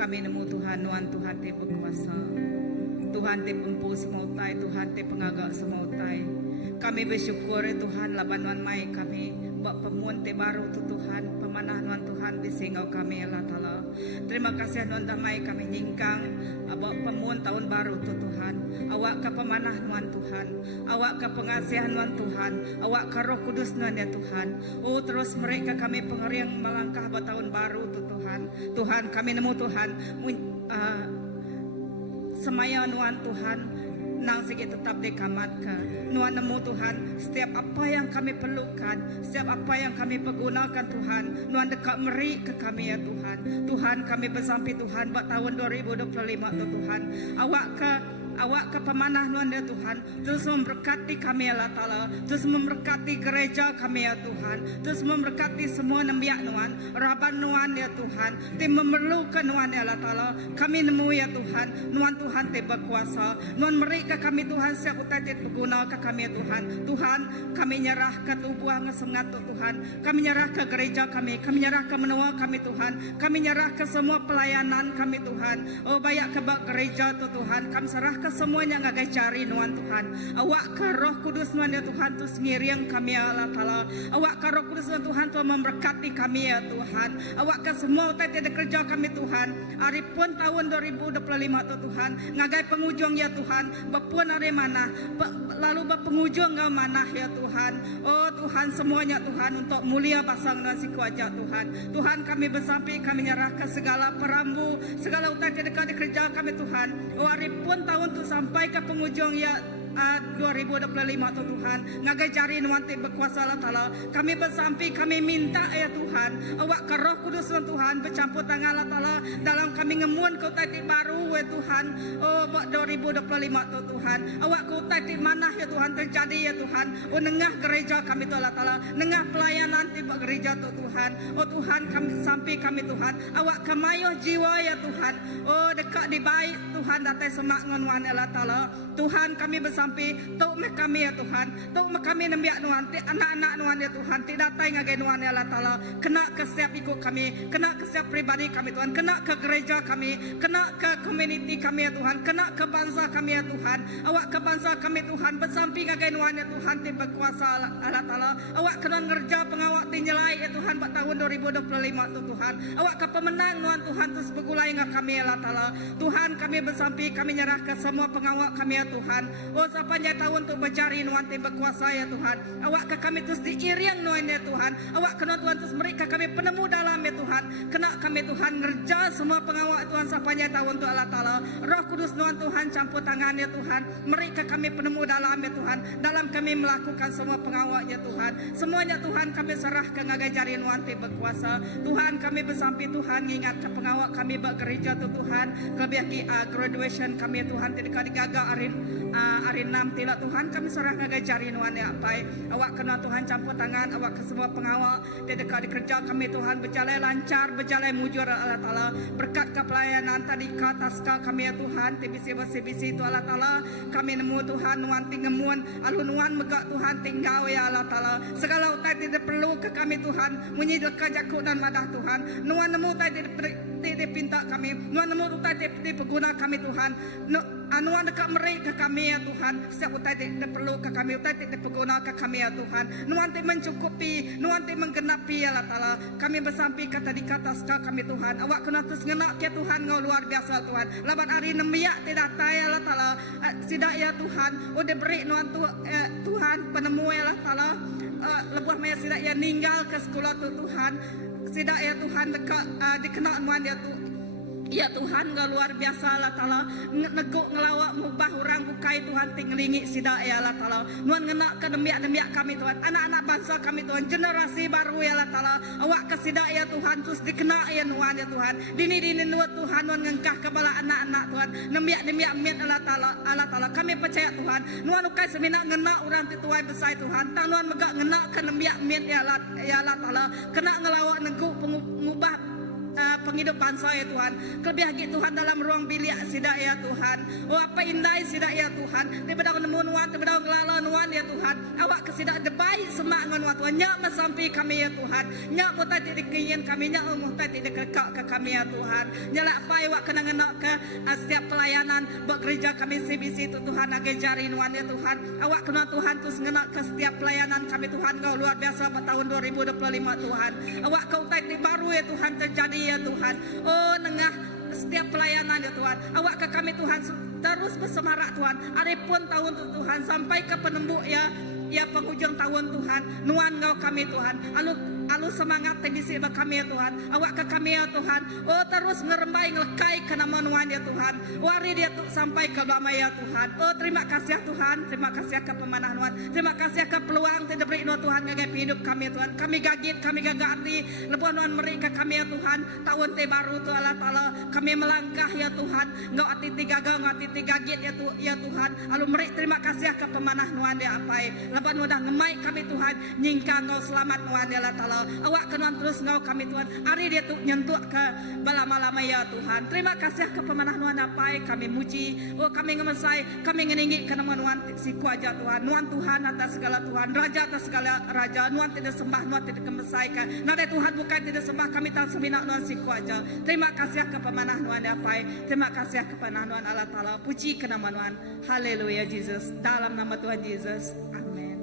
Kami nemu Tuhan, nuan Tuhan te berkuasa. Tuhan te pempu semautai, Tuhan te pengagak semautai. Kami bersyukur Tuhan laban nuan mai kami buat pemuan te baru tu Tuhan, pemanah nuan Tuhan bisingau kami Allah Ta'ala. Terima kasih nuan damai kami nyingkang buat pemuan tahun baru tu Tuhan. Awak ke pemanah nuan Tuhan, awak ke pengasihan nuan Tuhan, awak ke Roh Kudus nuan ya Tuhan. Oh terus mereka kami pengeriang melangkah buat tahun baru tu Tuhan. Tuhan kami nemu Tuhan semaya nuan Tuhan nang sikit tetap dekamat ke nuan nemu Tuhan setiap apa yang kami perlukan, setiap apa yang kami pergunakan Tuhan, nuan dekat meri ke kami ya Tuhan. Tuhan kami bersampai Tuhan buat tahun 2025 tu Tuhan. Awak ke pemanah nuan ya Tuhan, terus memberkati kami ya Allah Ta'ala, terus memberkati gereja kami ya Tuhan, terus memberkati semua nembiak nuan, raban nuan ya Tuhan, tim memerlukan nuan ya Allah Ta'ala. Kami nemu ya Tuhan, nuan Tuhan te berkuasa, nuan mereka kami Tuhan siap utajit berguna ke kami ya Tuhan. Tuhan kami nyerah ke tubuh ngesengat Tuhan, kami nyerah ke gereja kami nyerah ke menua kami Tuhan, kami nyerah ke semua pelayanan kami Tuhan. Oh banyak ke gereja tu Tuhan, kami serah ke semuanya ngagai cari nuan Tuhan. Awak ke Roh Kudus nuan ya Tuhan tu ngiriang kami ya Allah Ta'ala. Awak ke Roh Kudus nuan Tuhan tu memberkati kami ya Tuhan. Awak ke semua utai tiada kerja kami Tuhan. Hari pun tahun 2025 tu Tuhan ngagai penghujung ya Tuhan. Bapun hari mana lalu berpenghujung ke mana ya Tuhan. Oh Tuhan semuanya Tuhan untuk mulia pasang nasi kuaja Tuhan. Tuhan kami bersampai kami nyerahkan segala perambu, segala utai tiada kerja kami Tuhan. Oh hari pun tahun tu sampai ke penghujung ya 2025 tu Tuhan ngagai jari nuan te berkuasa Allah Ta'ala. Kami bersampai kami minta ya Tuhan awak ke Roh Kudus Tuhan bercampur tangan Allah Ta'ala dalam kami ngemun ke utai baru ya Tuhan. Oh buat 2025 tu Tuhan awak ke utai mana ya Tuhan terjadi ya Tuhan. Oh nengah gereja kami tu Allah Ta'ala, nengah pelayanan tiba gereja tu Tuhan. Oh Tuhan kami sampai kami Tuhan awak ke mayuh jiwa ya Tuhan. Oh dekat di baik Tuhan datai semak nuan Allah Ta'ala. Tuhan kami bersampai tok mek kami ya Tuhan, tok mek kami nembiak nuan anak-anak nuan ya Tuhan tidak datai ngagai nuan ya Allah Ta'ala. Kena ke setiap ikut kami, kena ke setiap pribadi kami Tuhan, kena ke gereja kami, kena ke community kami ya Tuhan, kena ke bangsa kami ya Tuhan. Awak ke bangsa kami Tuhan bersampai ngagai nuan ya Tuhan ti berkuasa Allah Ta'ala. Awak kena ngerja pengawak ti nyelai ya Tuhan buat tahun 2025 tu Tuhan. Awak ke pemenang nuan Tuhan terus begulai ngak kami ya Allah Ta'ala. Tuhan kami bersampai kami nyerah ke semua pengawak kami ya Tuhan. Oh sepanjang tahun tu berjari nuan te berkuasa ya Tuhan. Awak ke kami terus diiriang nuan ya Tuhan. Awak kena Tuhan terus mereka kami penemu dalam ya Tuhan. Kena kami Tuhan ngerja semua pengawak Tuhan sepanjang tahun tu Allah Ta'ala. Roh Kudus nuan Tuhan campur tangan ya Tuhan. Mereka kami penemu dalam ya Tuhan. Dalam kami melakukan semua pengawak ya Tuhan. Semuanya Tuhan kami serahkan ngagai jari nuan te berkuasa. Tuhan kami bersampai Tuhan ingat ke pengawak kami bergereja tu Tuhan. Kelebihan graduation kami ya Tuhan tidak digagal hari 6 tidak Tuhan kami serah ngagai jari nuan ya apai. Awak kena Tuhan campur tangan awak ke semua pengawak di dekat kerja kami Tuhan berjalan lancar, berjalan mujur Allah Ta'ala. Berkat ke pelayanan tadi ke atas kami ya Tuhan TBC itu Allah Ta'ala. Kami nemu Tuhan nuan tinggemun alun nuan megak Tuhan tinggal ya Allah Ta'ala. Segala utai tidak perlu ke kami Tuhan munyi dekat jakut dan madah Tuhan. Nuan nemu utai tidak pinta kami, nuan nemu utai tidak perguna kami Tuhan. Anuan dekat mereka kami ya Tuhan. Setiap utai tidak perlu ke kami, utai tidak berguna ke kami ya Tuhan. Nuan tidak mencukupi, nuan tidak menggenapi ya Allah Ta'ala. Kami bersampai kata di atas kami Tuhan. Awak kena terus ngenak ya Tuhan ngau luar biasa Tuhan. Laban hari nemiak tidak tay ya Allah Ta'ala. Sidak ya Tuhan. Udah beri nuan Tuhan penemu ya Allah Ta'ala. Lebuh maya sidak ya ninggal ke sekolah tu Tuhan. Sidak ya Tuhan dekat dikenal nuan ya Tuhan. Ya Tuhan gak luar biasa Allah Ta'ala. Neguk ngelawak mubah orang bukai Tuhan tinggelingi sidak ya Allah Ta'ala. Nuan ngenak ke demiak kami Tuhan. Anak-anak bangsa kami Tuhan. Generasi baru ya Allah Ta'ala. Awak ke sidak ya Tuhan. Terus dikena ya Nuan ya Tuhan. Dini nuan Tuhan. Nuan ngengkah kepala anak-anak Tuhan. Demiak miat Allah Ta'ala. Kami percaya Tuhan. Nuan ukai semina ngenak orang tituai besar Tuhan. Tang nuan megak ngenak ke demiak miat ya Allah Ta'ala. Kena ngelawak neguk pengubah penghidup bangsa ya Tuhan. Kelebih lagi Tuhan dalam ruang bilik sidak ya Tuhan. Oh apa indah sidak ya Tuhan. Daripada nemu nuan, daripada ngelala nuan ya Tuhan. Awak kesidak debai semak nuan Tuhan. Nyak mesampi kami ya Tuhan. Nyak mutai tidak keingin kami, nyak mutai tidak kekak ke kami ya Tuhan. Nyala apa awak kena ngenak ke setiap pelayanan bekerja kami CBC itu Tuhan agar jari nuan ya Tuhan. Awak kena Tuhan terus ngenak ke setiap pelayanan kami Tuhan. Kau luar biasa pada tahun 2025 Tuhan. Awak kau taiti baru ya Tuhan terjadi ya Tuhan. Oh nengah setiap pelayanan ya Tuhan. Awak ke kami Tuhan terus bersemarak Tuhan. Aripun tahun tu Tuhan sampai ke penembuk ya penghujung tahun Tuhan. Nuan kau kami Tuhan. Alu semangat tebisi kami ya Tuhan. Awak ke kami ya Tuhan. Oh terus ngerembai ngelekai ke nama nuan ya Tuhan. Wari dia tu sampai ke lama ya Tuhan. Oh terima kasih ya Tuhan. Terima kasih ke pemanah nuan. Terima kasih ke peluang tidak beri nuan Tuhan ngagai hidup kami ya Tuhan. Kami gagit, kami gagati. Lepas nuan mereka kami ya Tuhan. Tahun te baru tu Allah Ta'ala. Kami melangkah ya Tuhan. Ngau ati tiga gagit ya Tuhan. Lalu mereka terima kasih ke pemanah nuan ya apai. Lepas nuan dah ngemai kami Tuhan. Nyingka ngau selamat nuan ya Allah Ta'ala. Awak kenuan terus ngau kami Tuhan. Hari dia tu nyentuh ke balama-lama ya Tuhan. Terima kasih ke pemanah nuan apai. Kami muji. Oh kami ngemesai. Kami ngeninggi ke nama nuan siku aja Tuhan. Nuan Tuhan atas segala Tuhan. Raja atas segala raja. Nuan tidak sembah. Nuan tidak kemesai ke. Nada Tuhan bukan tidak sembah. Kami tak seminak nuan siku aja. Terima kasih ke pemanah nuan apai. Terima kasih ke pemanah nuan Allah Ta'ala. Puji ke nama nuan. Haleluya Jesus. Dalam nama Tuhan Yesus. Amin.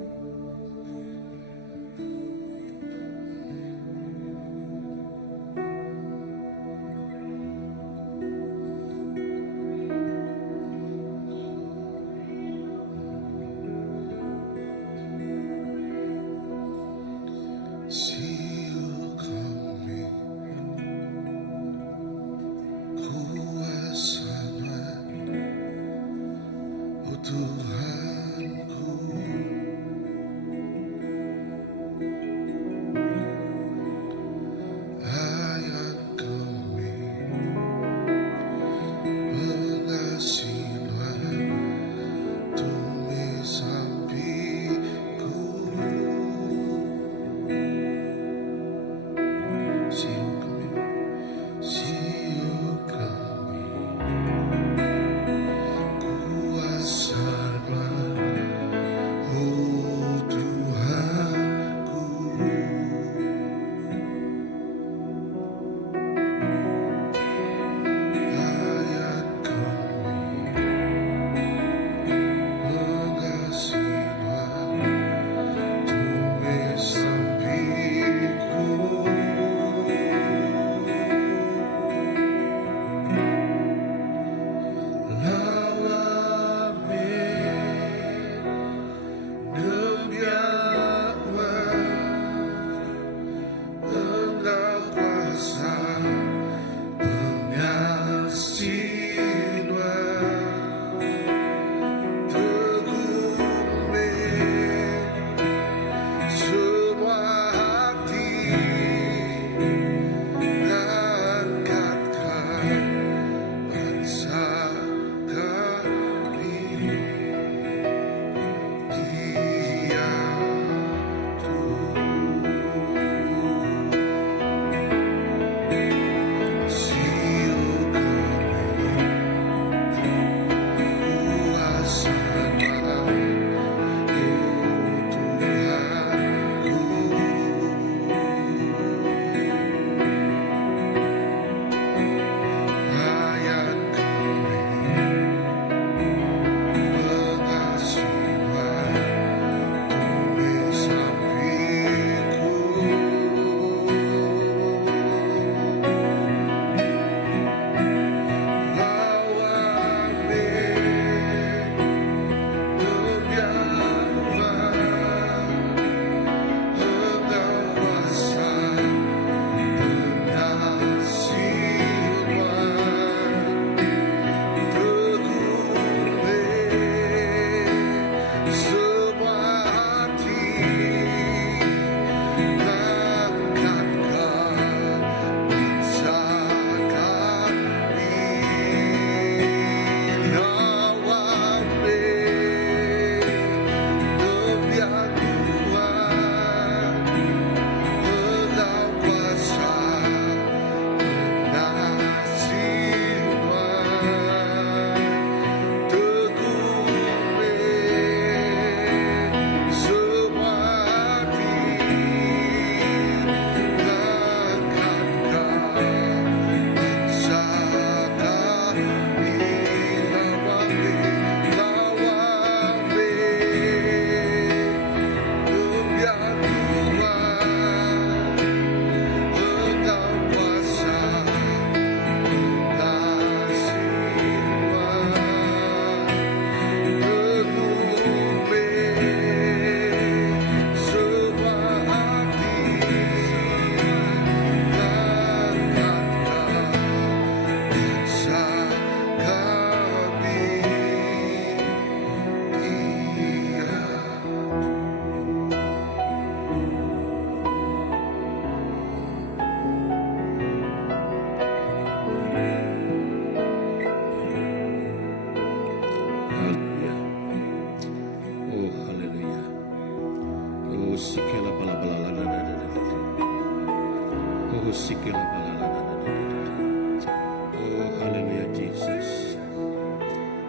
Oh, haleluya Jesus.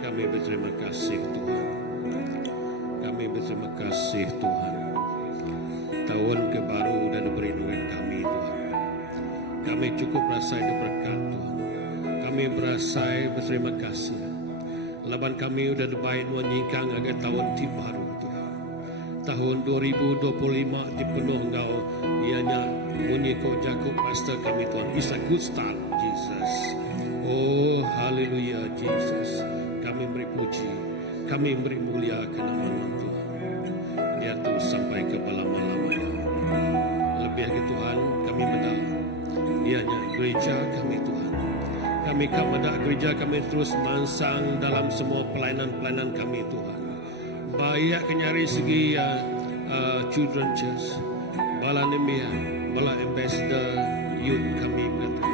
Kami berterima kasih Tuhan. Kami berterima kasih Tuhan. Tahun kebaru dan perlindungan kami Tuhan. Kami cukup merasa berkat Tuhan. Kami berasa berterima kasih. Laban kami sudah dibaik menyingkang agar tahun baru Tuhan. Tahun 2025 dipenuh Engkau. Ianya bunyi kau Jakub pastor kami Tuhan. It's a good start Jesus. Oh haleluya Jesus. Kami beri puji. Kami beri mulia ke nama Tuhan. Dia terus sampai ke lama-lamanya. Lebih lagi Tuhan kami mendak. Ianya gereja kami Tuhan. Kami kepada gereja kami terus mansang dalam semua pelayanan-pelayanan kami Tuhan. Baik kenyari segi children church, bala nemia, bala ambassador youth kami kata.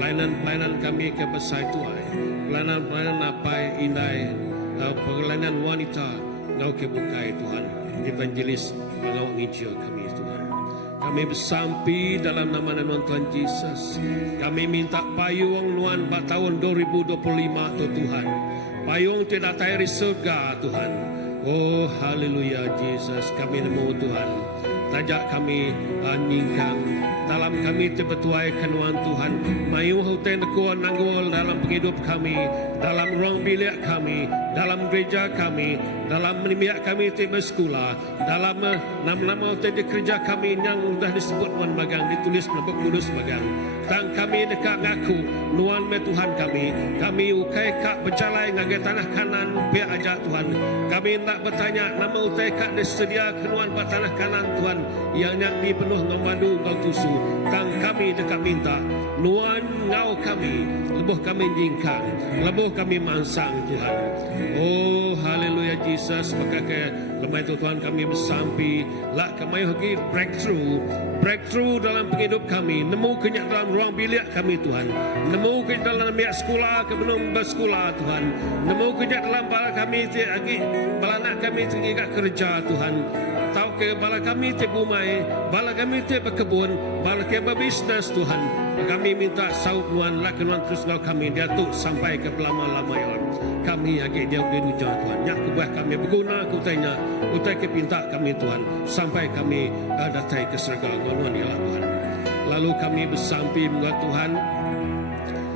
Pelayanan-pelayanan kami ke besar tuai. Pelayanan-pelayanan apa indai, pelayanan wanita ngau kebukai Tuhan. Evangelis ngau ngijil kami Tuhan. Kami bersampi dalam nama Tuhan Yesus. Kami minta payung Nuan tahun 2025 Tuhan. Payung tidak dari surga Tuhan. Oh haleluya Jesus. Kami nemu Tuhan. Tajak kami nyingkang. Dalam kami terbetuai kenuan Tuhan. Mayu hutan kuan nanggul dalam penghidup kami. Dalam ruang bilik kami. Dalam gereja kami. Dalam menimiak kami tiba sekolah. Dalam nama-nama hutan di kerja kami yang sudah disebut Tuhan bagang. Ditulis dalam buku kudus bagang. Dan kami dekat ngaku Nuan me Tuhan kami. Kami ukai kak berjalan ngagai tanah kanan pihak aja Tuhan. Kami nak bertanya nama utai kak disedia kenuan buat tanah kanan Tuhan. Yang dipenuh ngomadu kau tusu. Dan kami dekat minta Nuan ngau kami. Lebuh kami jingkang. Lebuh kami mansang Tuhan. Oh haleluya Jesus. Maka ke lemah itu Tuhan kami bersampi. Lah kami lagi breakthrough dalam penghidup kami. Nemu kenyak dalam ruang bilik kami Tuhan. Nemu kenyak dalam bilik sekolah kebelum bersekolah Tuhan. Nemu kenyak dalam bala kami lagi bala anak kami tinggal kerja Tuhan. Tahu ke bala kami bumai, bala kami berkebun, bala kami berbisnes Tuhan. Kami minta saud Tuhan, lakukan terus kami datuk sampai ke lama-lama yon. Kami lagi dia berujar Tuhan. Nyak kebuah kami berguna kutanya, kutai ke pinta kami Tuhan sampai kami datai ke serga Tuhan ialah Tuhan. Lalu kami bersampi dengan Tuhan.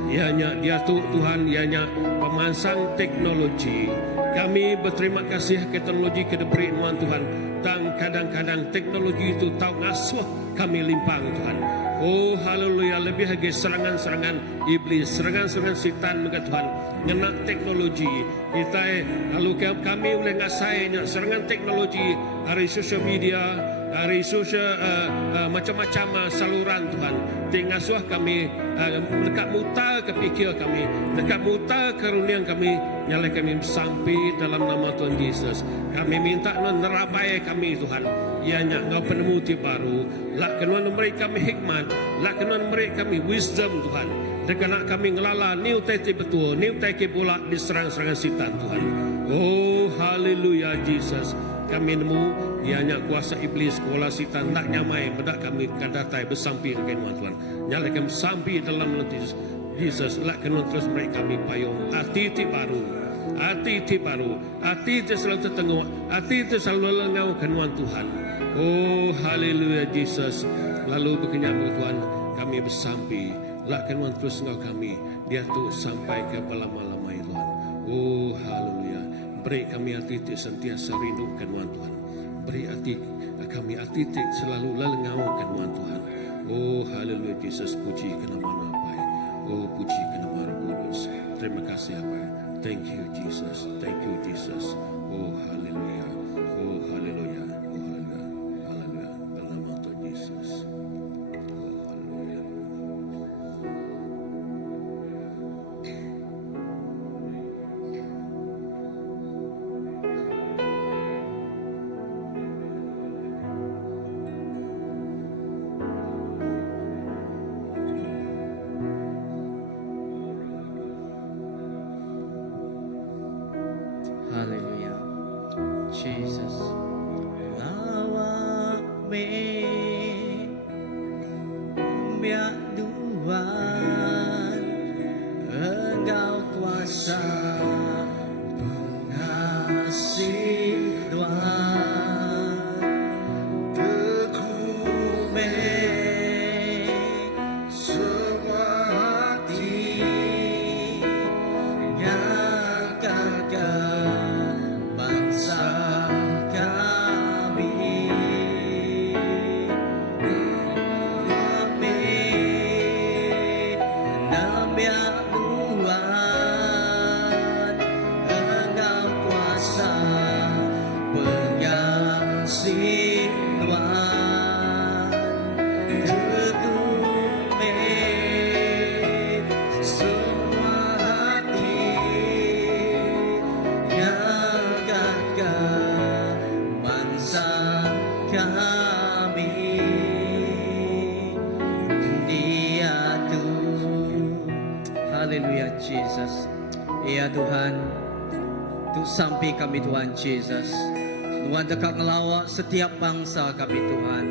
Ianya dia tu Tuhan, ianya pemansang teknologi. Kami berterima kasih ke teknologi ke diberi Tuhan. Dan kadang-kadang teknologi itu tahu ngasuh kami limpang Tuhan. Oh haleluya, lebih lagi serangan-serangan iblis, serangan-serangan setan dengan Tuhan. Ngena teknologi kita lalu kami boleh ngasainya serangan teknologi dari sosial media, dari sosial macam-macam saluran Tuhan. Tingasuh kami dekat muta ke pikir kami, dekat muta kerunian kami, nyala kami sampai dalam nama Tuhan Yesus. Kami minta nerabai kami Tuhan. Ianya ngau penemu baru, lakukan memberi kami hikmat, lakukan memberi kami wisdom Tuhan. Dekana kami ngelala new tete betul, new tete pula diserang-serangan setan Tuhan. Oh haleluya Jesus. Kami nemu ianya kuasa iblis, kuasa setan tak nyamai bedak kami kadatai bersampi dengan Tuhan. Nyala kami sampai dalam nanti Jesus lakukan terus mereka kami payung hati baru. Hati baru, hati selalu tertengok, hati selalu lengau kenuan Tuhan. Oh haleluya Jesus. Lalu berkenyang Tuhan kami bersampi. Lakukan terus engkau kami. Dia tu sampai ke lama-lama Tuhan. Oh haleluya. Beri kami hati sentiasa rindu kenuan Tuhan. Beri hati kami hati selalu lengau kenuan Tuhan. Oh haleluya Jesus. Puji ke nama Bapa. Oh puji ke nama Roh Kudus. Terima kasih Bapa. Thank you Jesus. Thank you Jesus. Oh haleluya. Oh haleluya. Oh haleluya. Haleluya. Dalam nama Tuhan Yesus. Oh haleluya. Hallelujah. Jesus. Lawa me biak dua biar Tuhan Engkau kuasa pengasih Tuhan tegumi semua hati yang gagah bangsa kami Dia Tuhan. Haleluya Jesus. Ya Tuhan, tu sampai kami Tuhan Jesus. Tuhan dekat ngelawak setiap bangsa kami Tuhan.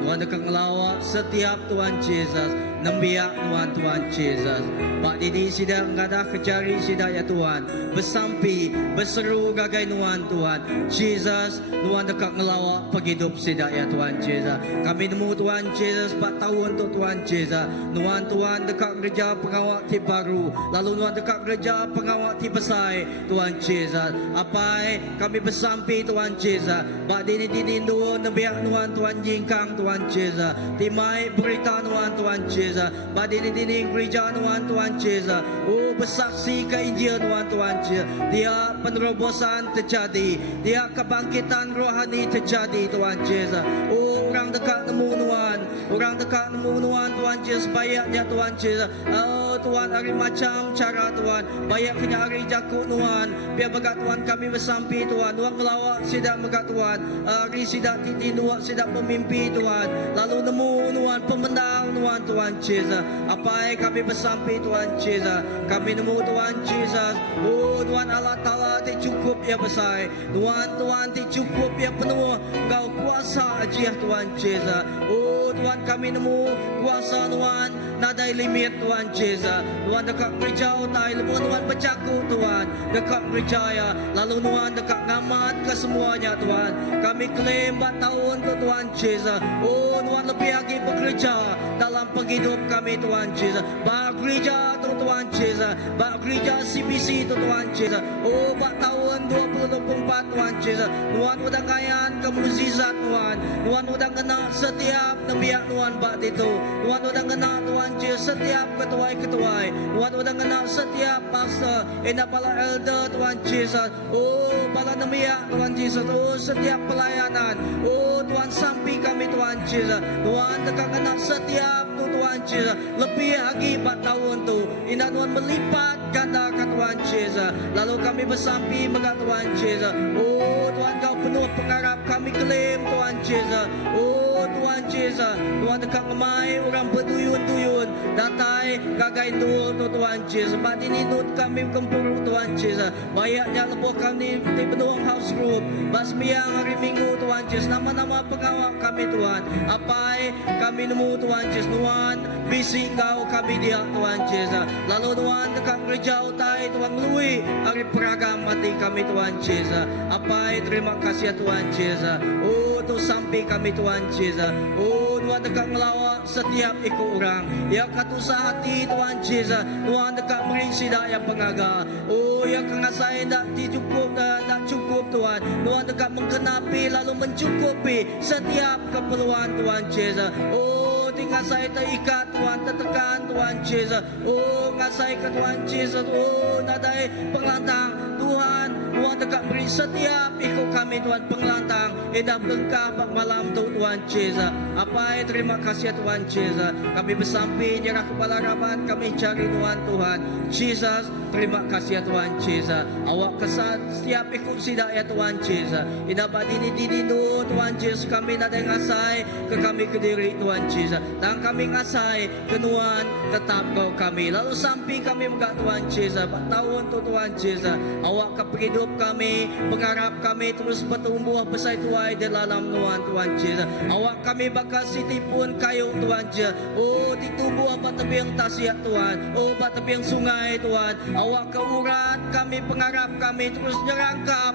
Tuhan dekat ngelawak setiap Tuhan Jesus. Nembiak Tuhan Jesus. Pak Didi sida ngadah kecari sida ya Tuhan. Bersampi, berseru gagai Tuhan Jesus. Tuhan dekat ngelawak penghidup sida ya Tuhan Jesus. Kami nemu Tuhan Jesus 4 tahun untuk Tuhan Jesus. Tuhan dekat gereja pengawak ti baru. Lalu Tuhan dekat gereja pengawak ti besar Tuhan Jesus. Apa kami bersampi Tuhan Jesus. Pak Didi dua nembiak Tuhan jingkang Tuhan Jesus. Timai berita Tuhan Jesus. Badini gereja Tuhan Jesus. Oh bersaksi ke Injil Tuhan Jesus. Dia penerobosan terjadi. Dia kebangkitan rohani terjadi Tuhan Jesus. Oh orang dekat nemu Tuhan. Orang dekat nemu Tuhan Jesus. Bayaknya Tuhan Jesus. Oh Tuhan hari macam cara Tuhan. Bayaknya hari jakut Tuhan. Biar berkat Tuhan kami bersampi Tuhan. Tuhan kelawak sidak berkat Tuhan. Hari sidak titi nuak sidak pemimpi Tuhan. Lalu nemu Tuhan pemendang Tuhan Jesus. Apa yang kami bersampi Tuhan Jesus. Kami nemu Tuhan Jesus. Oh Tuhan Allah Ta'ala ti cukup ya besar. Tuhan ti cukup ya penuh. Kau kuasa aja Tuhan Jesus. Oh Tuhan kami nemu kuasa Tuhan. Nadai limit Tuhan Jesus. Tuhan dekat gereja utai. Lepas Tuhan bercaku Tuhan. Dekat gereja ya. Lalu Tuhan dekat ngamat ke semuanya Tuhan. Kami klaim 4 tahun untuk Tuhan Jesus. Oh Tuhan lebih lagi bekerja dalam penghidup kami Tuhan Jesus. Bak gereja tu Tuhan Jesus. Bak gereja CBC tu Tuhan Jesus. Oh 4 tahun 2024 Tuhan Jesus. Tuhan udah kayan ke mukjizat Tuhan. Tuhan udah kena setiap nabiak Tuhan bak itu. Tuhan udah kena Tuhan Jesus setiap ketuai-ketuai. Tuhan udah kena setiap pastor. Indah pala elder Tuhan Jesus. Oh pala nabiak Tuhan Jesus. Oh setiap pelayanan. Oh Tuhan sampai kami Tuhan Jesus. Tuhan dekat kena setiap tu Tuhan Jesus. Lebih lagi 4 tahun tu. Indah Tuhan melipat gandakan Tuhan Jesus. Lalu kami bersampi mengat Tuhan Jesus. Oh Tuhan kau penuh pengharap kami klaim Tuhan Jesus. Oh Tuhan Jesus. Tuhan dekat kemai orang berduyun-duyun. Datai gagai dul tu Tuhan Jesus. Bat ini nut kami kempuruk Tuhan Jesus. Bayaknya lebuh kami di penuh house group. Basmiang hari Minggu Tuhan Jesus. Nama-nama pengawal kami Tuhan. Apa kami nemu Tuhan Jesus. Tuhan bisi kau kami dia Tuhan Jesus. Lalu Tuhan dekat gereja utai Tuhan melalui hari peragam mati kami Tuhan Jesus. Apa terima kasih Tuhan Jesus. Oh tu sampai kami Tuhan Jesus. Oh Tuhan dekat melawak setiap ikut orang. Ya katusa hati Tuhan Jesus. Tuhan dekat merisi dah yang pengaga. Oh yang kena saya tak cukup tak cukup Tuhan. Tuhan dekat menggenapi lalu mencukupi setiap keperluan Tuhan Jesus. Oh tinggal saya terikat Tuhan tertekan Tuhan Jesus. Oh ngasai ke Tuhan Jesus. Oh nadai penglantang Tuhan. Tuhan dekat beri setiap ikut kami Tuhan penglantang. Edah berkah pada malam tu Tuhan Jesus. Apa terima kasih Tuhan Jesus. Kami bersampi nyerah kepala raban kami cari Tuhan Jesus. Terima kasih Tuhan Jesus. Awak kesan setiap ikut sidak ya Tuhan Jesus. Edah badi di Tuhan Jesus. Kami nak ngasai ke kami ke diri Tuhan Jesus. Dan kami ngasai ke Tuhan tetap kau kami. Lalu sampai kami mengat Tuhan Jesus. 4 tahun tu Tuhan Jesus. Awak kehidup kami, pengharap kami terus bertumbuh besar tuai dalam Tuhan Jesus. Awak kami bakal siti pun kayu Tuhan Jesus. Oh ditumbuh apa tepiang tasya Tuhan. Oh apa tepiang sungai Tuhan. Awak keurat kami, pengharap kami terus nyerangkap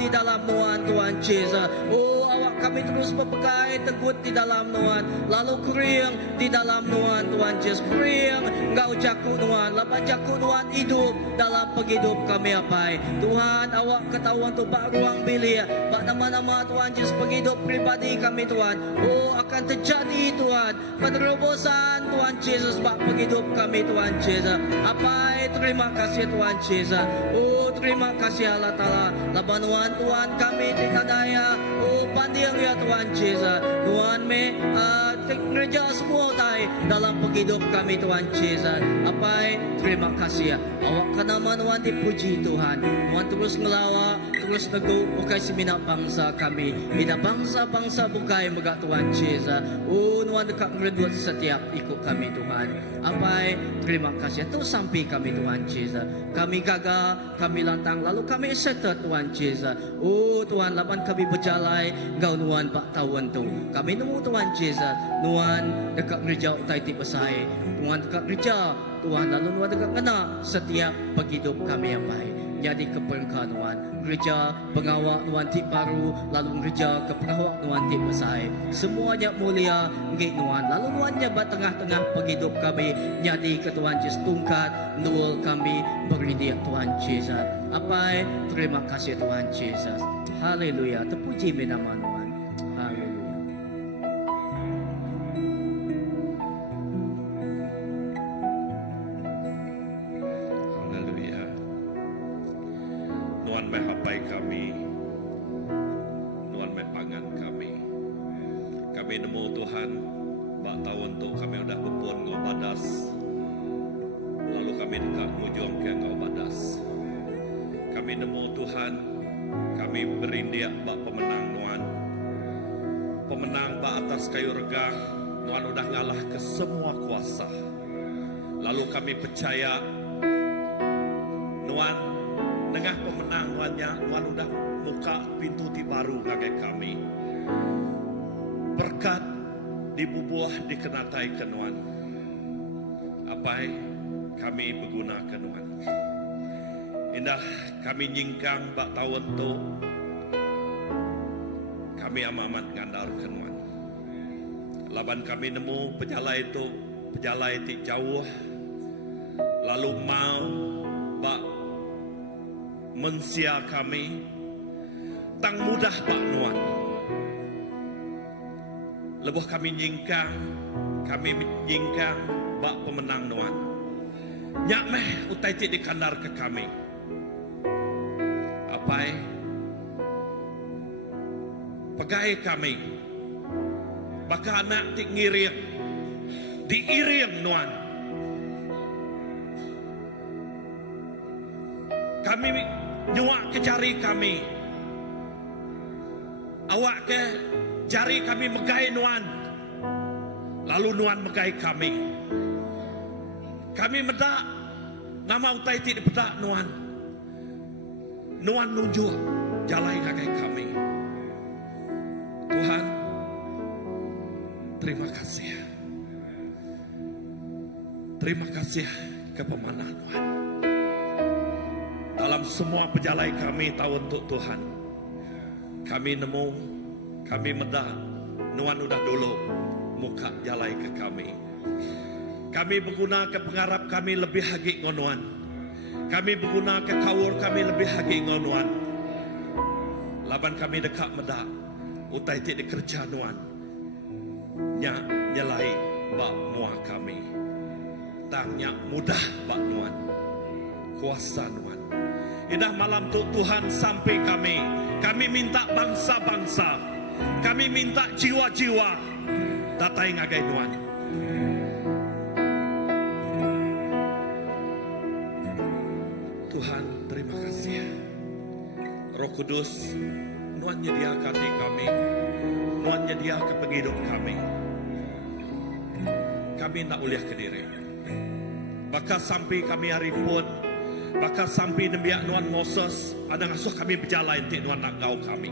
di dalam Tuhan Jesus. Oh awak kami terus berpegang teguh di dalam Tuhan. Lalu kering di dalam Tuhan, Tuhan Yesus. Kering engkau jaku Tuhan. Lepas jaku Tuhan hidup dalam penghidup kami apa. Tuhan awak ketahuan tu bak ruang bilik. Bak nama-nama Tuhan Yesus penghidup pribadi kami Tuhan. Oh akan terjadi Tuhan. Penerobosan Tuhan Yesus bak penghidup kami Tuhan Yesus. Apa terima kasih Tuhan Yesus. Oh terima kasih Allah Ta'ala. Labanuan Tuhan kami tidak daya. Oh pandiang ya Tuhan Yesus. Tuhan me kerja semua tay dalam penghidup kami Tuhan Yesus. Apa terima kasih ya. Awak kan nama Tuhan dipuji Tuhan. Tuhan terus ngelawak, terus nego bukai semina bangsa kami. Ida bangsa-bangsa bukai megak Tuhan Yesus. Oh Tuhan dekat ngeredut setiap ikut kami Tuhan. Apa terima kasih tu sampai kami Tuhan Yesus. Kami gagah, kami lantang, lalu kami setet Tuhan Yesus. Oh Tuhan laban kami berjalan, Engkau Tuhan pak tahun tu. Kami nemu Tuhan Yesus. Tuhan dekat gereja utai ti pesai. Tuhan dekat gereja, Tuhan lalu Tuhan dekat kena setiap penghidup kami yang baik. Jadi keberkahan Tuhan. Gereja pengawak Tuhan ti baru, lalu gereja kepengawak Tuhan ti pesai. Semuanya mulia ngik Tuhan. Lalu Tuhan jabat tengah-tengah penghidup kami. Jadi ke Tuhan Yesus tungkat nul kami berlidia Tuhan Yesus. Apa terima kasih Tuhan Yesus. Haleluya. Terpuji nama Tuhan. Haleluya. Haleluya. Tuhan menghapai kami. Tuhan mempangan kami. Kami nemu Tuhan. Bak tahun tu kami udah berpun ngau badas. Lalu kami dekat mujung ke ngau badas. Kami nemu Tuhan. Kami berindiak bak pemenang Tuhan. Pemenang bak atas kayu regah. Tuhan udah ngalah ke semua kuasa. Lalu kami percaya Tuhan dengan pemenang Tuhannya, Tuhan udah buka pintu ti baru ngagai kami. Berkat dibubuh dikenatai ke Tuhan. Apa kami berguna ke Tuhan. Indah kami nyingkang bak tahun tu. Kami amat ngandar ke Tuhan. Laban kami nemu pejalai itu, pejalai ti jauh. Lalu mau bak mensia kami tang mudah pak Tuhan. Lebuh kami nyingkang bak pemenang Tuhan. Nyak meh utai ti dikandar ke kami. Apa pegai kami baka anak ti ngiring diiring Tuhan. Kami nyuak ke jari kami. Awak ke jari kami megai Tuhan. Lalu Tuhan megai kami. Kami medak nama utai ti dipedak Tuhan. Tuhan nunjuk jalan ngagai kami. Tuhan terima kasih. Terima kasih ke pemanah Tuhan. Dalam semua perjalanan kami tahun untuk Tuhan. Kami nemu, kami medah, Tuhan udah dulu muka jalan ke kami. Kami berguna ke pengharap kami lebih hagi ngonuan. Kami berguna ke kawur kami lebih hagi ngonuan. Laban kami dekat medah, utai ti dikerja Tuhan. Nyelai bak muah kami. Tanya mudah bak Tuhan. Kuasa Tuhan. Indah malam tu Tuhan sampai kami. Kami minta bangsa-bangsa. Kami minta jiwa-jiwa. Datai ngagai Tuhan. Tuhan terima kasih. Roh Kudus, Tuhan nyediakan di kami. Tuhan nyediakan penghidup kami. Kami nak uliah ke diri. Bakal sampai kami hari pun. Bakal sampai nembiak Tuhan Moses. Ada ngasuh kami berjalan. Nanti Tuhan nak ngau kami.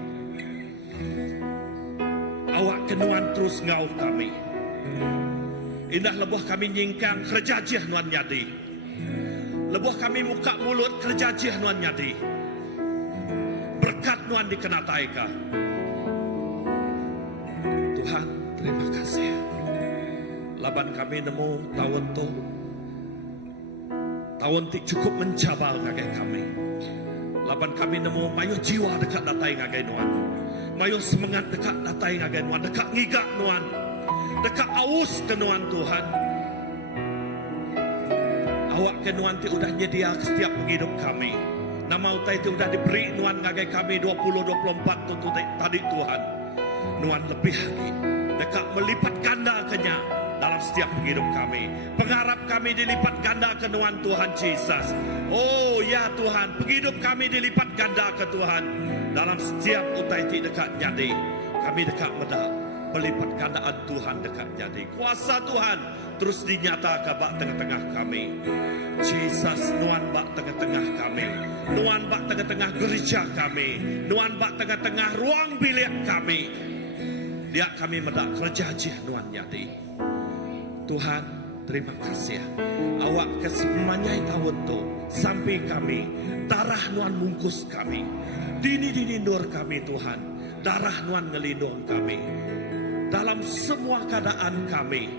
Awak ke Tuhan terus ngau kami. Indah lebuh kami nyingkang kerjajih Tuhan nyadi. Lebuh kami muka mulut kerjajih Tuhan nyadi. Berkat Tuhan dikenatai ka. Tuhan, terima kasih. Laban kami nemu tahun tu, tahun ti cukup mencabar ngagai kami. Laban kami nemu mayu jiwa dekat datai ngagai nuan. Mayu semangat dekat datai ngagai nuan, dekat ngigak nuan, dekat aus ke nuan Tuhan. Awak ke nuan ti udah nyedia setiap penghidup kami. Nama utai ti udah diberi nuan ngagai kami 20-24 tu tadi Tuhan. Nuan lebih lagi dekat melipat ganda kenya dalam setiap hidup kami. Pengharap kami dilipat ganda ke Tuhan Tuhan Yesus. Oh ya Tuhan, hidup kami dilipat ganda ke Tuhan. Dalam setiap utai ti dekat jadi, kami dekat medak melipat gandaan Tuhan dekat jadi. Kuasa Tuhan terus dinyata ke bak tengah-tengah kami. Yesus nuan bak tengah-tengah kami. Nuan bak tengah-tengah gereja kami. Nuan bak tengah-tengah ruang bilik kami. Dia kami medak kerja jih nuan jadi. Tuhan, terima kasih. Awak kesemanyai tahun tu sampai kami darah nuan mungkus kami. Dini nur kami Tuhan. Darah nuan ngelindung kami. Dalam semua keadaan kami.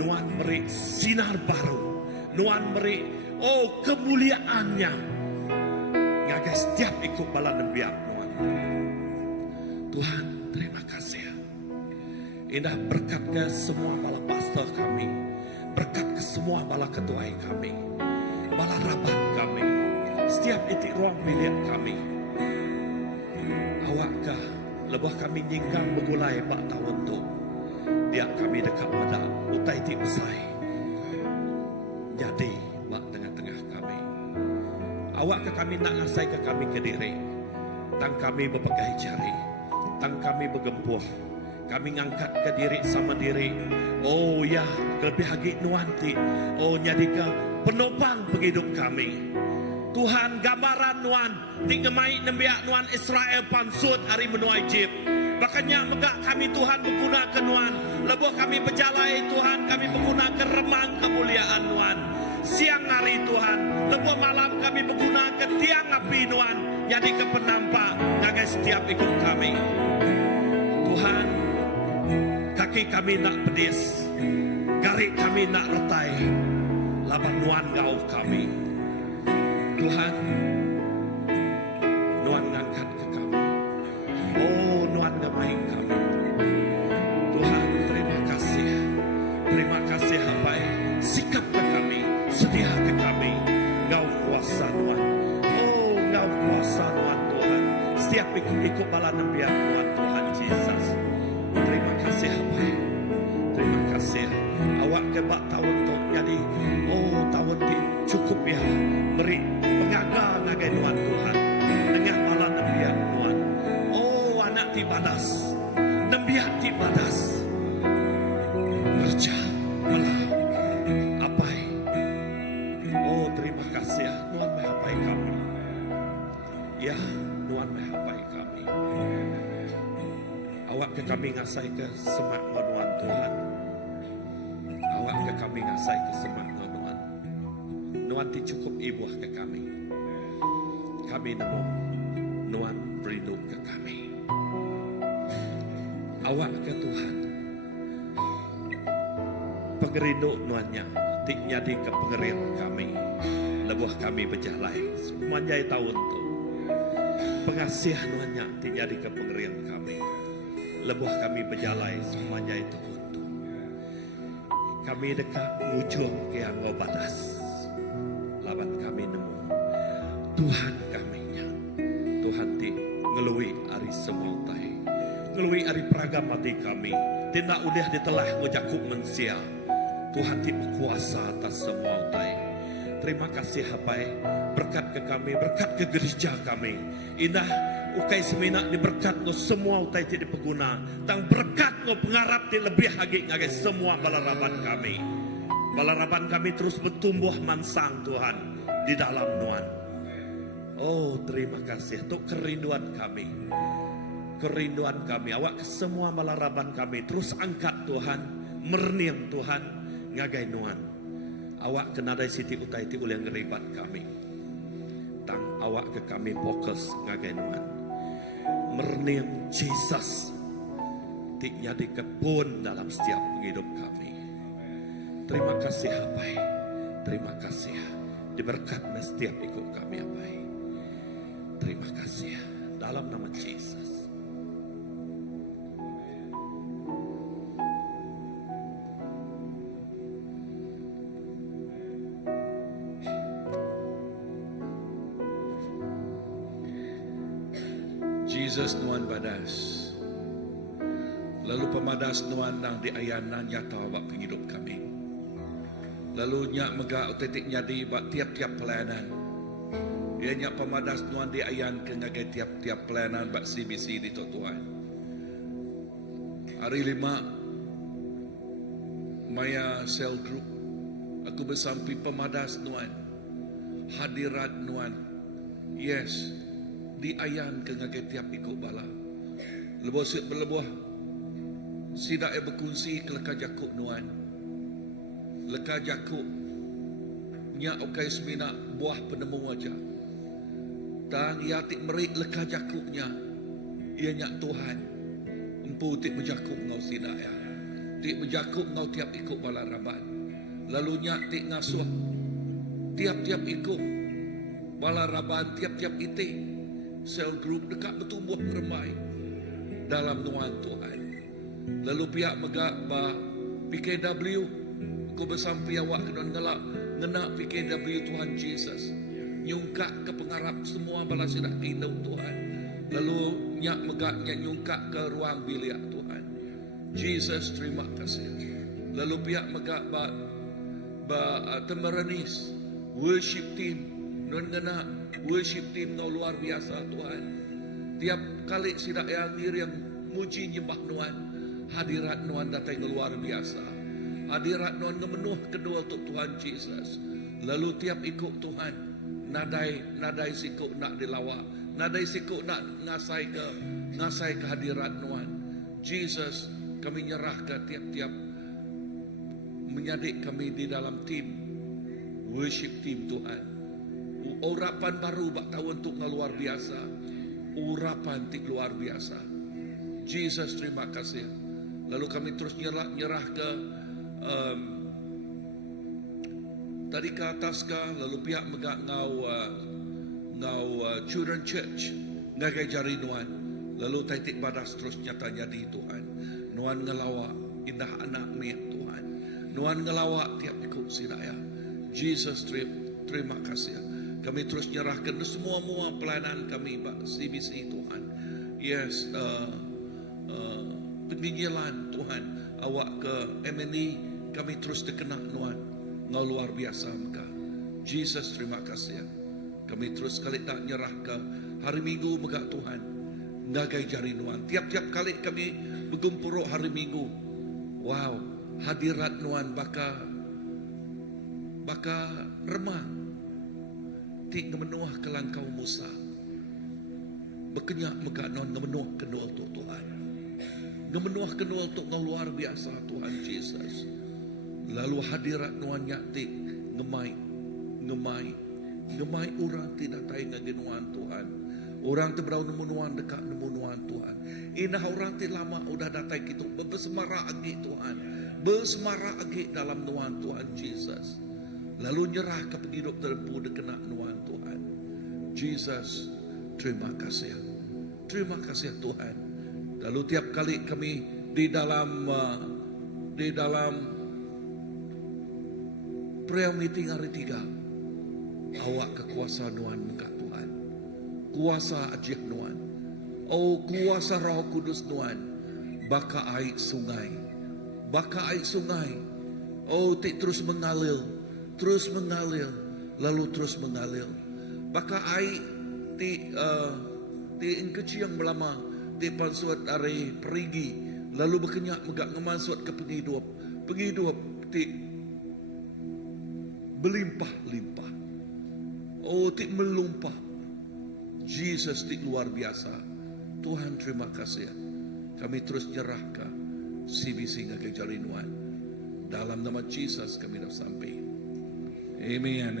Nuan beri sinar baru. Nuan beri kemuliaannya. Ngagai setiap ikut bala nembiak nuan. Tuhan, terima kasih. Indah berkat ke semua bala pastor kami. Berkat ke semua bala ketua kami. Bala rabat kami. Setiap itik ruang bilik kami. Awakkah lebah kami nyinggang begulai bak tahun tu. Dia kami dekat pada utai ti besai. Jadi bak tengah-tengah kami. Awakkah kami nak ngasai ke kami ke diri. Tang kami berpegai jari. Tang kami bergempuh. Kami ngangkat ke diri sama diri. Oh ya, lebih lagi nuanti. Oh nyadi ke penopang penghidup kami. Tuhan gambaran nuan tingemai nembiak nuan Israel pansut hari menua Egypt. Makanya megak kami Tuhan menggunakan nuan. Lebuh kami berjalai Tuhan, kami menggunakan remang kemuliaan nuan. Siang hari Tuhan, lebuh malam kami menggunakan tiang api nuan. Jadi ke penampak ngagai setiap ikut kami. Tuhan, kaki kami nak pedis, garik kami nak retai, laban nuan ngau kami. Tuhan, nuan ngangkat ke kami. Oh, nuan ngamai kami. Tuhan, terima kasih. Terima kasih hapai. Sikap ke kami, sedia ke kami. Ngau kuasa nuan. Oh, ngau kuasa nuan Tuhan. Setiap ikut bala nembiak nuan Tuhan Yesus. Terima kasih hapai. Terima kasih. Awak kebak tahun tu jadi. Oh, tahun ini cukup ya. Beri pengaga ngagai nuan Tuhan. Dengan bala nembiak nuan. Oh, anak ti badas. Nembiak ti badas. Kerja malah apai. Oh, terima kasih ya. Nuan menghapai kami. Ya, nuan menghapai kami. Awak ke kami ngasai ke semak nuan Tuhan. Awak ke kami ngasai ke semak nuan. Nuan ti cukup ibuah ke kami. Kami nemu nuan berindu ke kami. Awak ke Tuhan. Pengerindu nuannya tik nyadi ke pengerin kami. Lebuh kami berjalai semuanya tahun tu. Pengasih nuannya tik nyadi ke pengerin kami. Lebuh kami berjalai semuanya itu untuk kami dekat ujung ke yang batas. Laban kami nemu Tuhan kaminya. Tuhan ti ngelui ari semua tai. Ngelui ari peragam mati kami. Tidak udah ditelah ngujakuk mensia. Tuhan ti berkuasa atas semua tai. Terima kasih hapai. Berkat ke kami, berkat ke gereja kami. Indah ukai semina diberkat no semua utai ti dipeguna. Tang berkat no pengharap ti lebih lagi ngagai semua balaraban kami. Balaraban kami terus bertumbuh mansang Tuhan di dalam nuan. Oh, terima kasih untuk kerinduan kami. Kerinduan kami, awak ke semua balaraban kami terus angkat Tuhan, merniam Tuhan ngagai nuan. Awak kenadai siti utai ti uleng ngeribat kami. Tang awak ke kami fokus ngagai nuan. Merniam Jesus. Tik jadi kebun dalam setiap hidup kami. Terima kasih Abai. Terima kasih. Diberkati setiap ikut kami Abai. Terima kasih. Dalam nama Yesus. Jesus nuan badas. Lalu pemadas nuan nang diayanan nyata bak penghidup kami. Lalu nyak mega otetik nyadi bak tiap-tiap pelayanan. Ia nyak pemadas nuan diayan ke ngagai tiap-tiap pelayanan bak CBC di Tuhan. Hari 5 Maya Cell Group. Aku bersampi pemadas nuan. Hadirat nuan. Yes. Diayan ke ngagai tiap ikut bala. Lebuh sit berlebuh. Sidak berkongsi ke leka jakuk nuan. Leka jakuk. Nyak okai semina buah penemu aja. Dan ia tik merik leka jakuknya. Ia nyak Tuhan. Empu tik berjakuk ngau sidak ya. Tik berjakuk ngau tiap ikut bala rabat. Lalu nyak tik ngasuh. Tiap-tiap ikut. Bala rabat tiap-tiap itik. Sel group dekat bertumbuh ramai dalam nuan Tuhan. Lalu pihak megak ba PKW, aku bersampi awak kena ngelak ngena PKW Tuhan Jesus. Nyungkak ke pengarap semua bala sidak induk Tuhan. Lalu nyak megak nyak nyungkak ke ruang bilik Tuhan. Jesus terima kasih. Lalu pihak megak ba Temeranis worship team non ngena worship team no luar biasa Tuhan. Tiap kali sidak yang diri yang muji nyembah nuan, hadirat nuan datang luar biasa. Hadirat nuan ngemenuh kedua untuk Tuhan Jesus. Lalu tiap ikut Tuhan, nadai sikuk nak dilawak, nadai sikuk nak ngasai ke hadirat nuan. Jesus, kami nyerah ke tiap-tiap menyadik kami di dalam tim worship team Tuhan. Urapan baru bak tahu untuk luar biasa. Urapan tik luar biasa. Jesus terima kasih. Lalu kami terus nyerah ke tadi ke atas ke. Lalu pihak megak ngau children church ngagai jari nuan. Lalu taitik badas terus nyatanya di Tuhan. Nuan ngelawak indah anak miak Tuhan. Nuan ngelawak tiap ikut sidaya. Jesus terima kasih. Kami terus nyerahkan semua pelayanan kami Pak CBC Tuhan. Yes, penginjilan Tuhan. Awak ke MNI kami terus dikena nuan. Ngau luar biasa mereka. Jesus terima kasih. Kami terus kali tak nyerah ke hari Minggu megak Tuhan. Ngagai jari nuan. Tiap-tiap kali kami bergumpuruk hari Minggu. Wow, hadirat nuan baka remang. Tik ngemenuah ke langkau Musa. Berkenyak megak non ngemenuah kedua untuk Tuhan. Ngemenuah kedua untuk luar biasa Tuhan Jesus. Lalu hadirat nuan nyaktik ngemai orang tidak tahu ngagenuan Tuhan. Orang tu berau nemu nuan dekat nemu nuan Tuhan. Inah orang ti lama udah datang kita bersemara agi Tuhan. Bersemara agi dalam nuan Tuhan Jesus. Lalu nyerah ke penghidup terempu dekena nuan Tuhan. Jesus, terima kasih. Terima kasih Tuhan. Lalu tiap kali kami di dalam prayer meeting hari 3, awak kekuasaan nuan muka Tuhan. Kuasa ajib nuan. Oh kuasa Roh Kudus nuan. Baka air sungai. Oh tik terus mengalir. Lalu terus mengalir. Baka air ti kecil yang melama ti pansuat are perigi lalu berkenyak megak ngemasuk ke penghidup ti berlimpah. Oh ti melumpah. Jesus ti luar biasa. Tuhan terima kasih. Kami terus nyerah ke CBC ngagai jalinuan. Dalam nama Jesus kami dah sampai. Amen.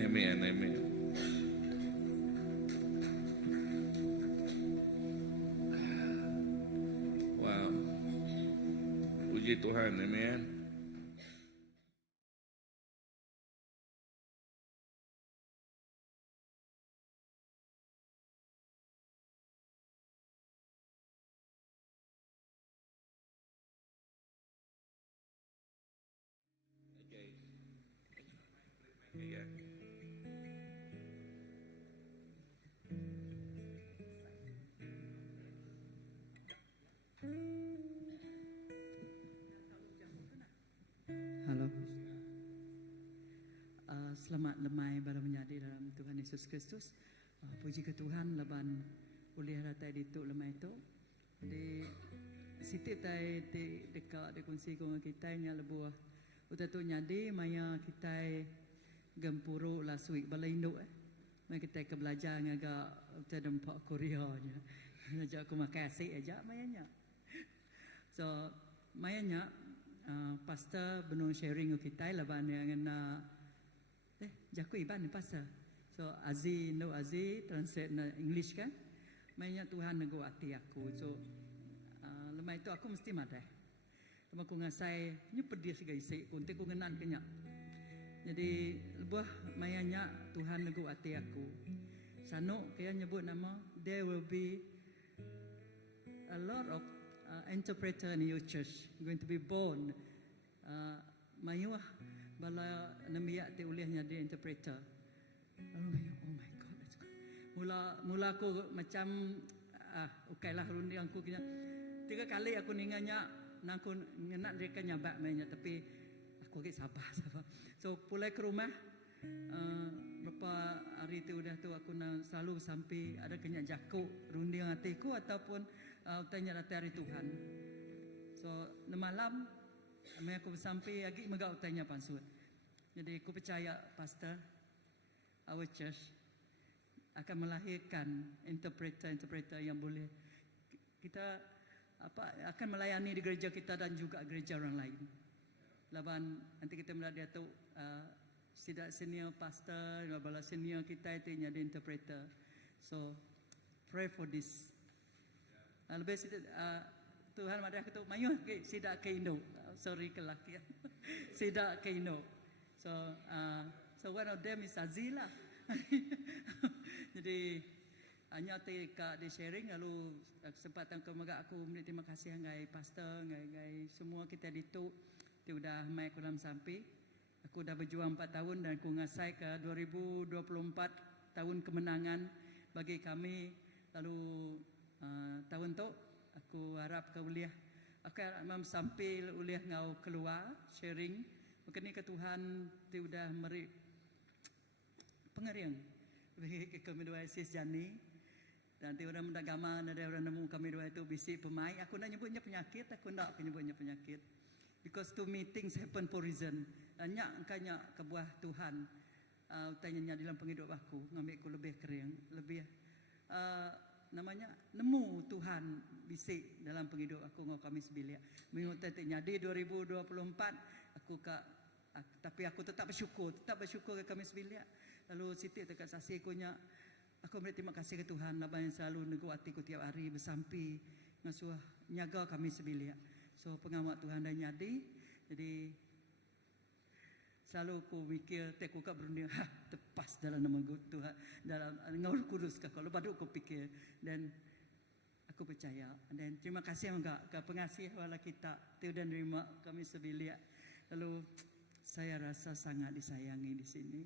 Wow. Tuhan. Amen. Yeah. Halo. Selamat lemai baru menyadi dalam Tuhan Yesus Kristus. Puji ke Tuhan leban boleh ratai di tu lemai tu. Di situ tai di dekat di kunci dengan kita nya lebuah. Uta tu nyadi maya kita gempuru last week balaindo Maya kita ke belajar ngaga uta dempak Korea nya. Ajak aku makan asyik aja mayanya. So mayanya pastor benung sharing kita laban yang na jaku iban ni pastor. So Aziz no Aziz translate na English kan. Mainnya Tuhan nego hati aku. So lemah itu aku mesti madai. Lemah aku ngasai nyupedi segala isi kunti ku ngenan kenyak. Jadi lebuah mayanya Tuhan nego hati aku. Sano kaya nyebut nama there will be a lot of interpreter in your church going to be born. Mayuah bala namiak te ulihnya dia interpreter. Oh my God. Mula aku macam ukailah rundi aku kena 3 kali aku ninganya nangku ngenak mereka nyabak mainnya tapi aku ke sabar. So pulai ke rumah berapa hari tu udah tu aku nak selalu sampai ada kenyak jakuk rundi hatiku ataupun tanya hari Tuhan. So malam aku sampai lagi megak tanya pansut. Jadi aku percaya pastor our church akan melahirkan interpreter yang boleh kita akan melayani di gereja kita dan juga gereja orang lain. Laban nanti kita melihat dia tu tidak senior pastor, bala senior kita itu jadi interpreter. So pray for this. Lebih Tuhan madah aku tu mayu sidak ke Indo. Sorry kelaki. Sidak ke Indo. So one of them is Azila. Jadi hanya tika di sharing lalu kesempatan kemaga aku terima kasih ngai pastor ngai semua kita ditu dia udah mai kolam sampai aku dah berjuang 4 tahun dan aku ngasai ke 2024 tahun kemenangan bagi kami lalu tahun tu aku harap ke uliah aku harap sampai uliah ngau keluar sharing mungkin ke Tuhan dia udah meri pengeriang bagi kami dua sis Jani dan dia orang mendagama ada orang nemu kami dua itu bisi pemai aku nak nyebutnya penyakit aku nak nyebutnya penyakit because two meetings happen for reason banyak angkanya kebuah Tuhan tanyanya dalam penghidup aku ngambil aku lebih kering lebih namanya nemu Tuhan bisi dalam penghidup aku ngau kami sebilik minggu tetenya di 2024 aku tapi aku tetap bersyukur ke kami sebilik. Lalu Siti dekat saksi kunya aku berterima kasih ke Tuhan laban yang selalu nego hatiku tiap hari bersampi ngasuh nyaga kami sebilik. So pengamat Tuhan dan nyadi. Jadi selalu aku mikir tek aku berunding tepas dalam nama Tuhan dalam ngaul kudus kalau baru aku fikir dan aku percaya dan terima kasih enggak ke pengasih wala kita dan terima kami sebilik. Lalu saya rasa sangat disayangi di sini.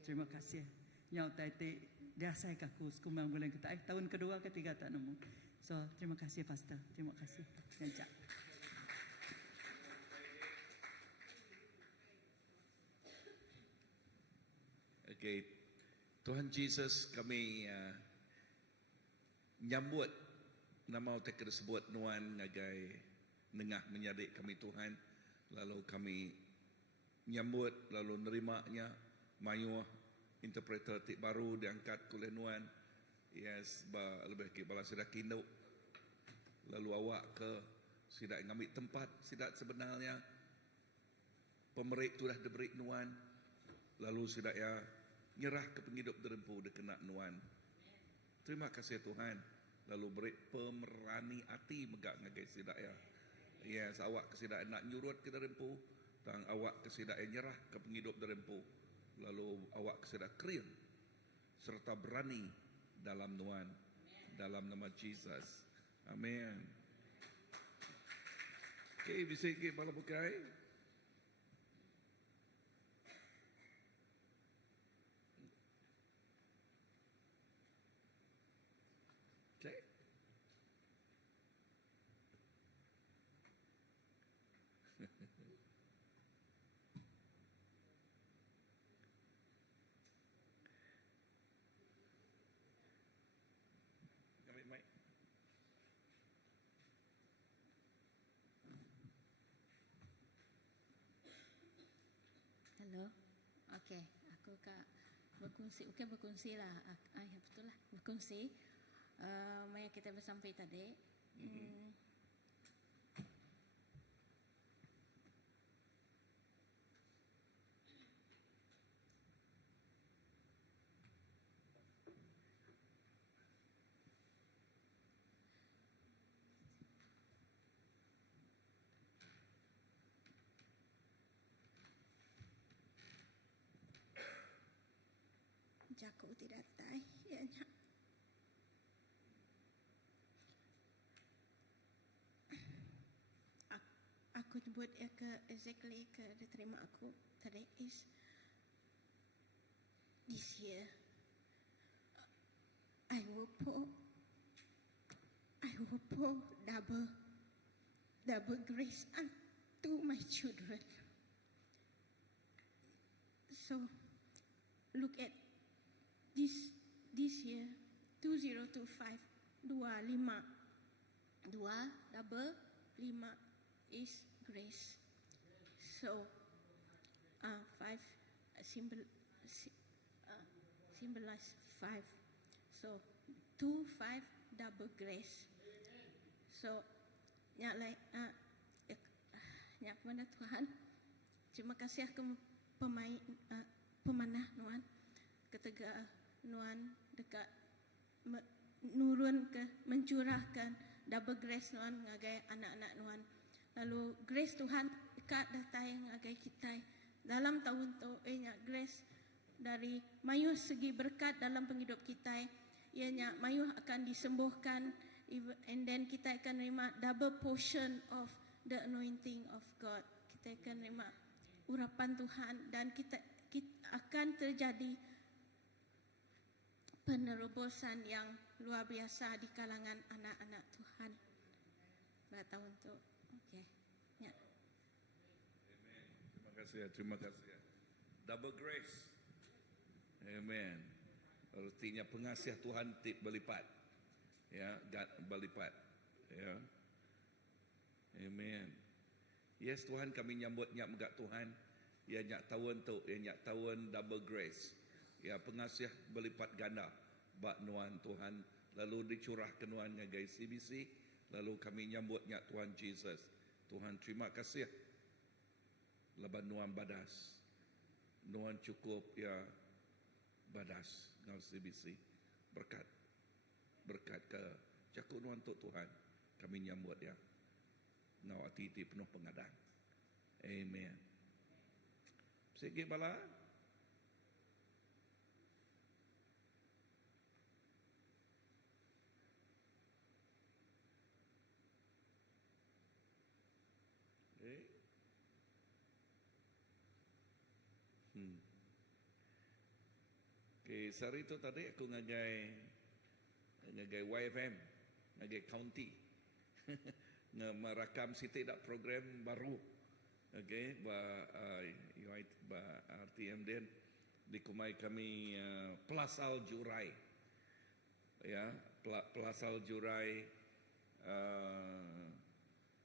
Terima kasih. Nyau tadi dia saya kaku sekumang bulan kita tahun kedua ketiga tak nemu. So terima kasih pastor. Terima kasih. Kencak. Okay. Tuhan Yesus kami nyambut nama kita sebut nuan ngagai nengah menyadik kami Tuhan lalu kami nyambut lalu nerimanya mayuah interpreter tik baru diangkat oleh nuan yes lebih ke bala sidak kinduk lalu awak ke sidak ngambil tempat sidak sebenarnya pemerik tu dah diberi nuan lalu sidak ya nyerah ke penghidup derempu dekena nuan terima kasih Tuhan lalu beri pemerani hati megak ngagai sidak ya Yes, awak kesidaan nak nyurut ke darempu, tang awak kesidaan nyerah ke penghidup darempu. Lalu awak kesidaan krian serta berani dalam Tuhan, dalam nama Jesus. Amin. Okay, bisa ke bala bukai. Okay. Ambil mic. Hello. Okey, aku kak berkongsi. Okey, berkongsi lah. Ya betul lah, berkongsi. Yang kita bersampai tadi. Jaku tidak tahu, ianya. Aku nyebut ya ke exactly ke diterima aku tadi is this year I will pour double grace unto my children. So look at this year 2025 2 double 5 is grace. So 5 symbolize 5. So 2 5 double grace. So nyak kepada Tuhan, terima kasih ke pemanah Nuan ketika Nuan dekat nurun ke mencurahkan double grace Nuan ngagai anak-anak Nuan. Lalu grace Tuhan dekat datang ngagai kita dalam tahun tu grace dari mayuh segi berkat dalam penghidup kita. Ianya mayuh akan disembuhkan, and then kita akan terima double portion of the anointing of God. Kita akan terima urapan Tuhan dan kita akan terjadi penerobosan yang luar biasa di kalangan anak-anak Tuhan pada tahun itu. Okey. Ya. Amen. Terima kasih. Double grace. Amen. Artinya pengasiah Tuhan berlipat. Ya, berlipat. Ya. Amen. Yes, Tuhan, kami nyambut nyak megak Tuhan. Ya nyak tahun tu, ya nyak tahun double grace. Ya pengasiah berlipat ganda bak Nuan Tuhan, lalu dicurahkan Nuan ngagai CBC, lalu kami nyambut nyak Tuhan Jesus. Tuhan terima kasih. Leban Nuan badas. Nuan cukup ya badas ngau CBC. Berkat ke cakap Nuan tu Tuhan. Kami nyambut ya. Ngau hati-hati penuh pengadaan. Amen. Sikit bala. Okay, sehari itu tadi aku ngagai YFM, ngagai county, merakam setidak program baru, okay, ba RTM dan dikumai kami Pelasal Jurai, ya, Pelasal Jurai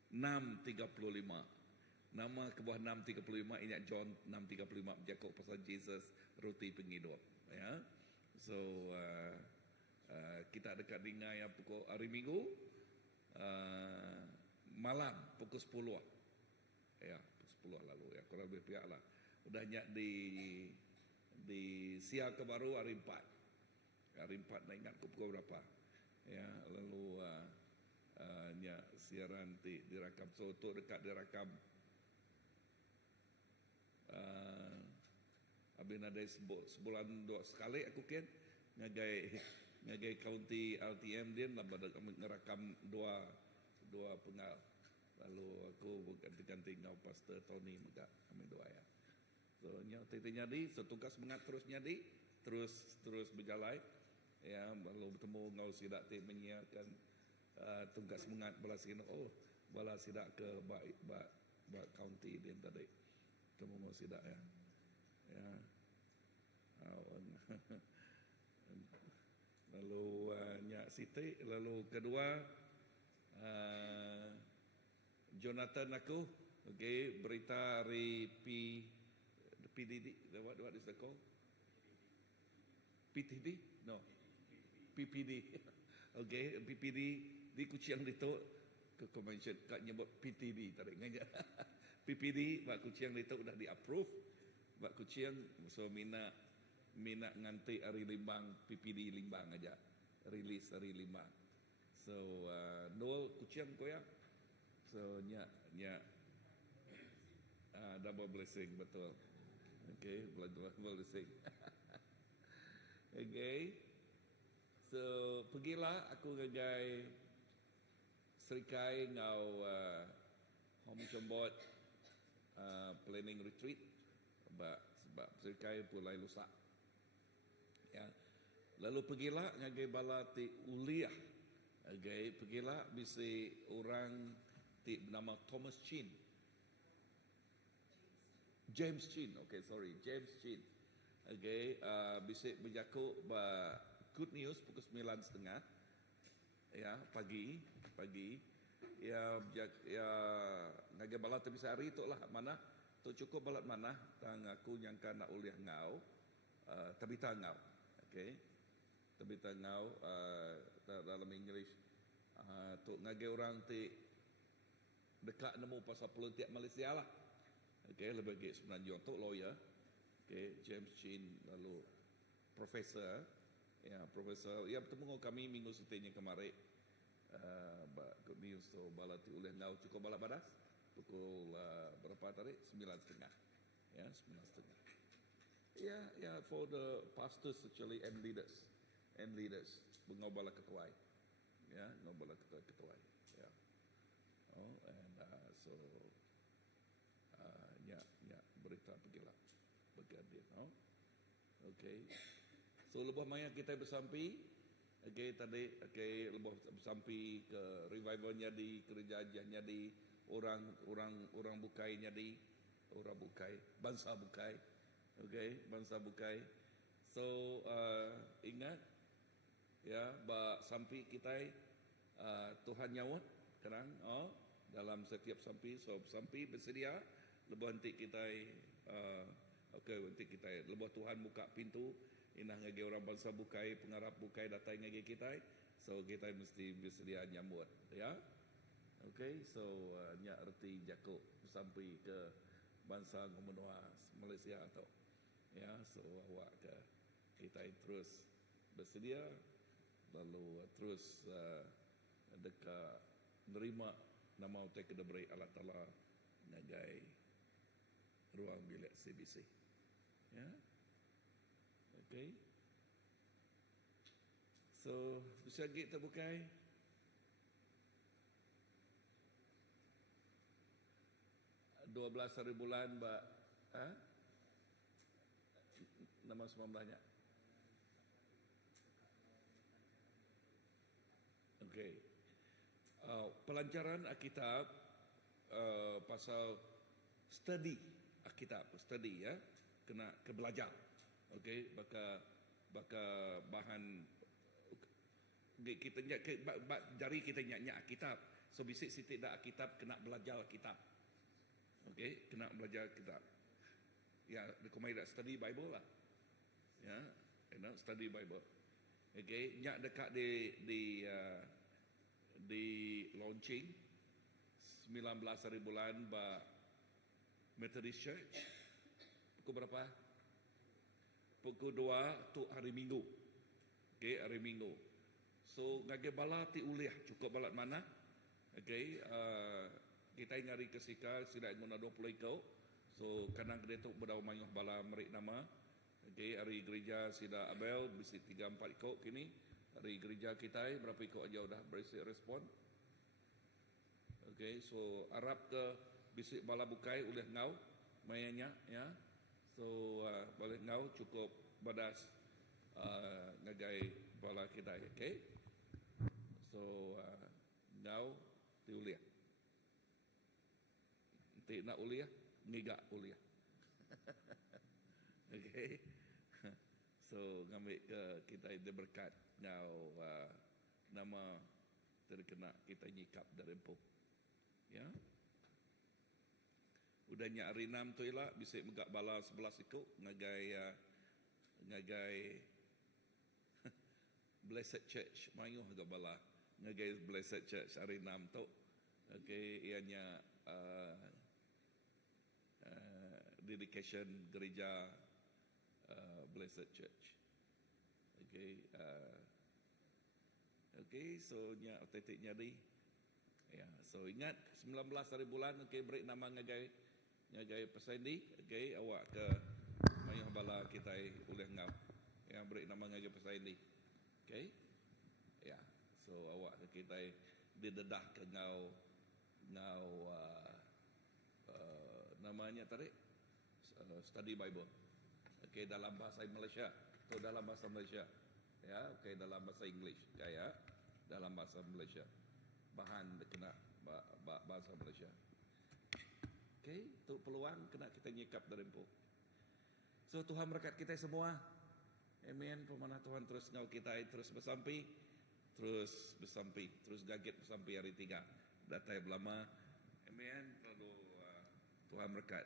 635. Nama ke bawah 635 ingat John 635 bercakap pasal Jesus roti penghidup, ya. So kita dekat dengar yang pukul hari Minggu malam pukul 10. Ya, pukul 10 lalu ya, kurang lebih pihak lah. Udah nyak di Sia Kebaru hari 4. Hari 4 nak ingat pukul berapa. Ya, lalu nya siaran ti dirakam. So tu dekat dirakam abis ada sebulan dua sekali aku kan ngagai county LTM dia lah pada ngerakam dua pengal. Lalu aku ganti-ganti ngau Pastor Tony juga kami doa ya. So nya nyadi, so tugas mengat terus nyadi, terus berjalan. Ya, lalu bertemu ngau sidak ti menyiapkan tugas mengat balas kena balas sidak ke ba county dia tadi. Temu ngau sidak ya. Ya. Lalu nyak Siti, lalu kedua Jonathan aku, okay, berita hari PDD, what is the call? PTD? No. PPD. Okay, PPD di Kuching itu ke convention kat nyebut PTD tadi ngajak. PPD bak Kuching itu dah di approve. Bak Kuching so mina nganti hari Limbang PPD Limbang aja. Release hari Limbang. So Noel Kuching ko ya. So nya double blessing betul. Okay, double blessing. Okay. So pergilah aku ngagai Serikai ngau Home Chambot planning retreat sebab Serikai pulai lusa. Ya. Lalu pergilah ngagai bala ti uliah. Okay, pergilah bisi orang ti bernama Thomas Chin. James Chin. Okay, sorry, James Chin. Okay, bisi berjaku good news pukul 9.30 ya pagi ya ngagai balat bisa hari tu lah mana tu cukup balat mana tang aku nyangka nak uliah ngau tabita ngau okey tabita ngau dalam English tu ngagai orang ti dekat nemu pasal politik Malaysia lah okey lebih ke sebenarnya tu lawyer okey James Chin lalu profesor. Ya, Profesor, ya bertemu dengan kami minggu setinya kemarin. Good news so balati oleh ngau cukup balap badas pukul berapa tadi? 9.30. Ya, 9.30. Ya, for the pastors actually and leaders. Bengau bala ketuai. Ya, ngau bala ketuai. Ya. Oh, and so ya berita pergilah bergantian. Oh. Okay. So lebah maya kita bersampi, okay tadi, okay lebah bersampi ke revivalnya di kerajaan di orang bangsa bukai, okay bangsa bukai. So ingat ya bah sampi kita Tuhan nyawat kerang dalam setiap sampi so sampi bersedia lebah nanti kita okay nanti kita lebah Tuhan buka pintu. Inah ngagi orang bangsa bukai, pengarap bukai datang ngagi kita. So kita mesti bersedia nyambut, ya. Okay, so nyak erti jaku sampai ke bangsa Ngomenua Malaysia atau ya, so awak ke kita terus bersedia lalu terus dekat nerima nama utai kedebrai Allah Taala ngagai ruang bilik CBC. Ya. Okay. So, bisa gate terbukai. $12 hari bulan, Mbak. Nama semua banyak. Okay. Pelancaran Alkitab pasal study Alkitab, study ya, kena belajar. Okey, baka bahan kita dari kita nyak kitab. So bisik sitik dak kitab kena belajar kitab. Okey, kena belajar kitab. Ya, recommend study Bible lah. Ya, study Bible. Okey, nyak dekat di launching 19 hari bulan ba Methodist Church. Pukul berapa? Pukul 2 tu hari Minggu. Okay, hari Minggu. So, ngage bala ti uliah cukup balat mana? Okay, kita ngari kesika sila nguna 20 ikaw. So kanang dito bedaw mayong bala merik nama. Okay, hari gereja sila Abel bisi 3-4 ikaw kini. Hari gereja kita berapa ikaw aja udah berisi respon. Okay, so Arab ke bisi bala bukai udah ngau mayanya ya. So boleh ngau cukup badas ngagai bala kita. Okay. So ngau diuliah. Nanti nak uliah, ngigak uliah. Okay. So ngambil ke kita itu berkat ngau nama terkena kita nyikap dari empuk. Ya. Udahnya hari 6 tu ialah bisa megak bala 11 ikut ngagai Blessed Church mayuh agak bala ngagai Blessed Church hari 6 tu. Okay, ianya dedication gereja Blessed Church. Okay, okay, so nya tetik nyari. Ya, so ingat 19 hari bulan okay, break nama ngagai pesendi. Okay, awak ke mayuh bala kita uleh ngau. Yang break nama ngagai pesendi. Okay, ya, so awak ke kita didedah ke ngau namanya tadi study Bible. Okay, dalam bahasa Malaysia atau dalam bahasa Malaysia. Ya, okay, dalam bahasa English. Ya, dalam bahasa Malaysia. Bahan kena bahasa Malaysia. Okay, itu peluang kena kita nyikap dari empuk. So Tuhan berkat kita semua. Amen. Pemanah Tuhan terus ngau kita terus bersampai, terus gaget bersampai hari 3. Datai belama. Amen. Lalu Tuhan berkat.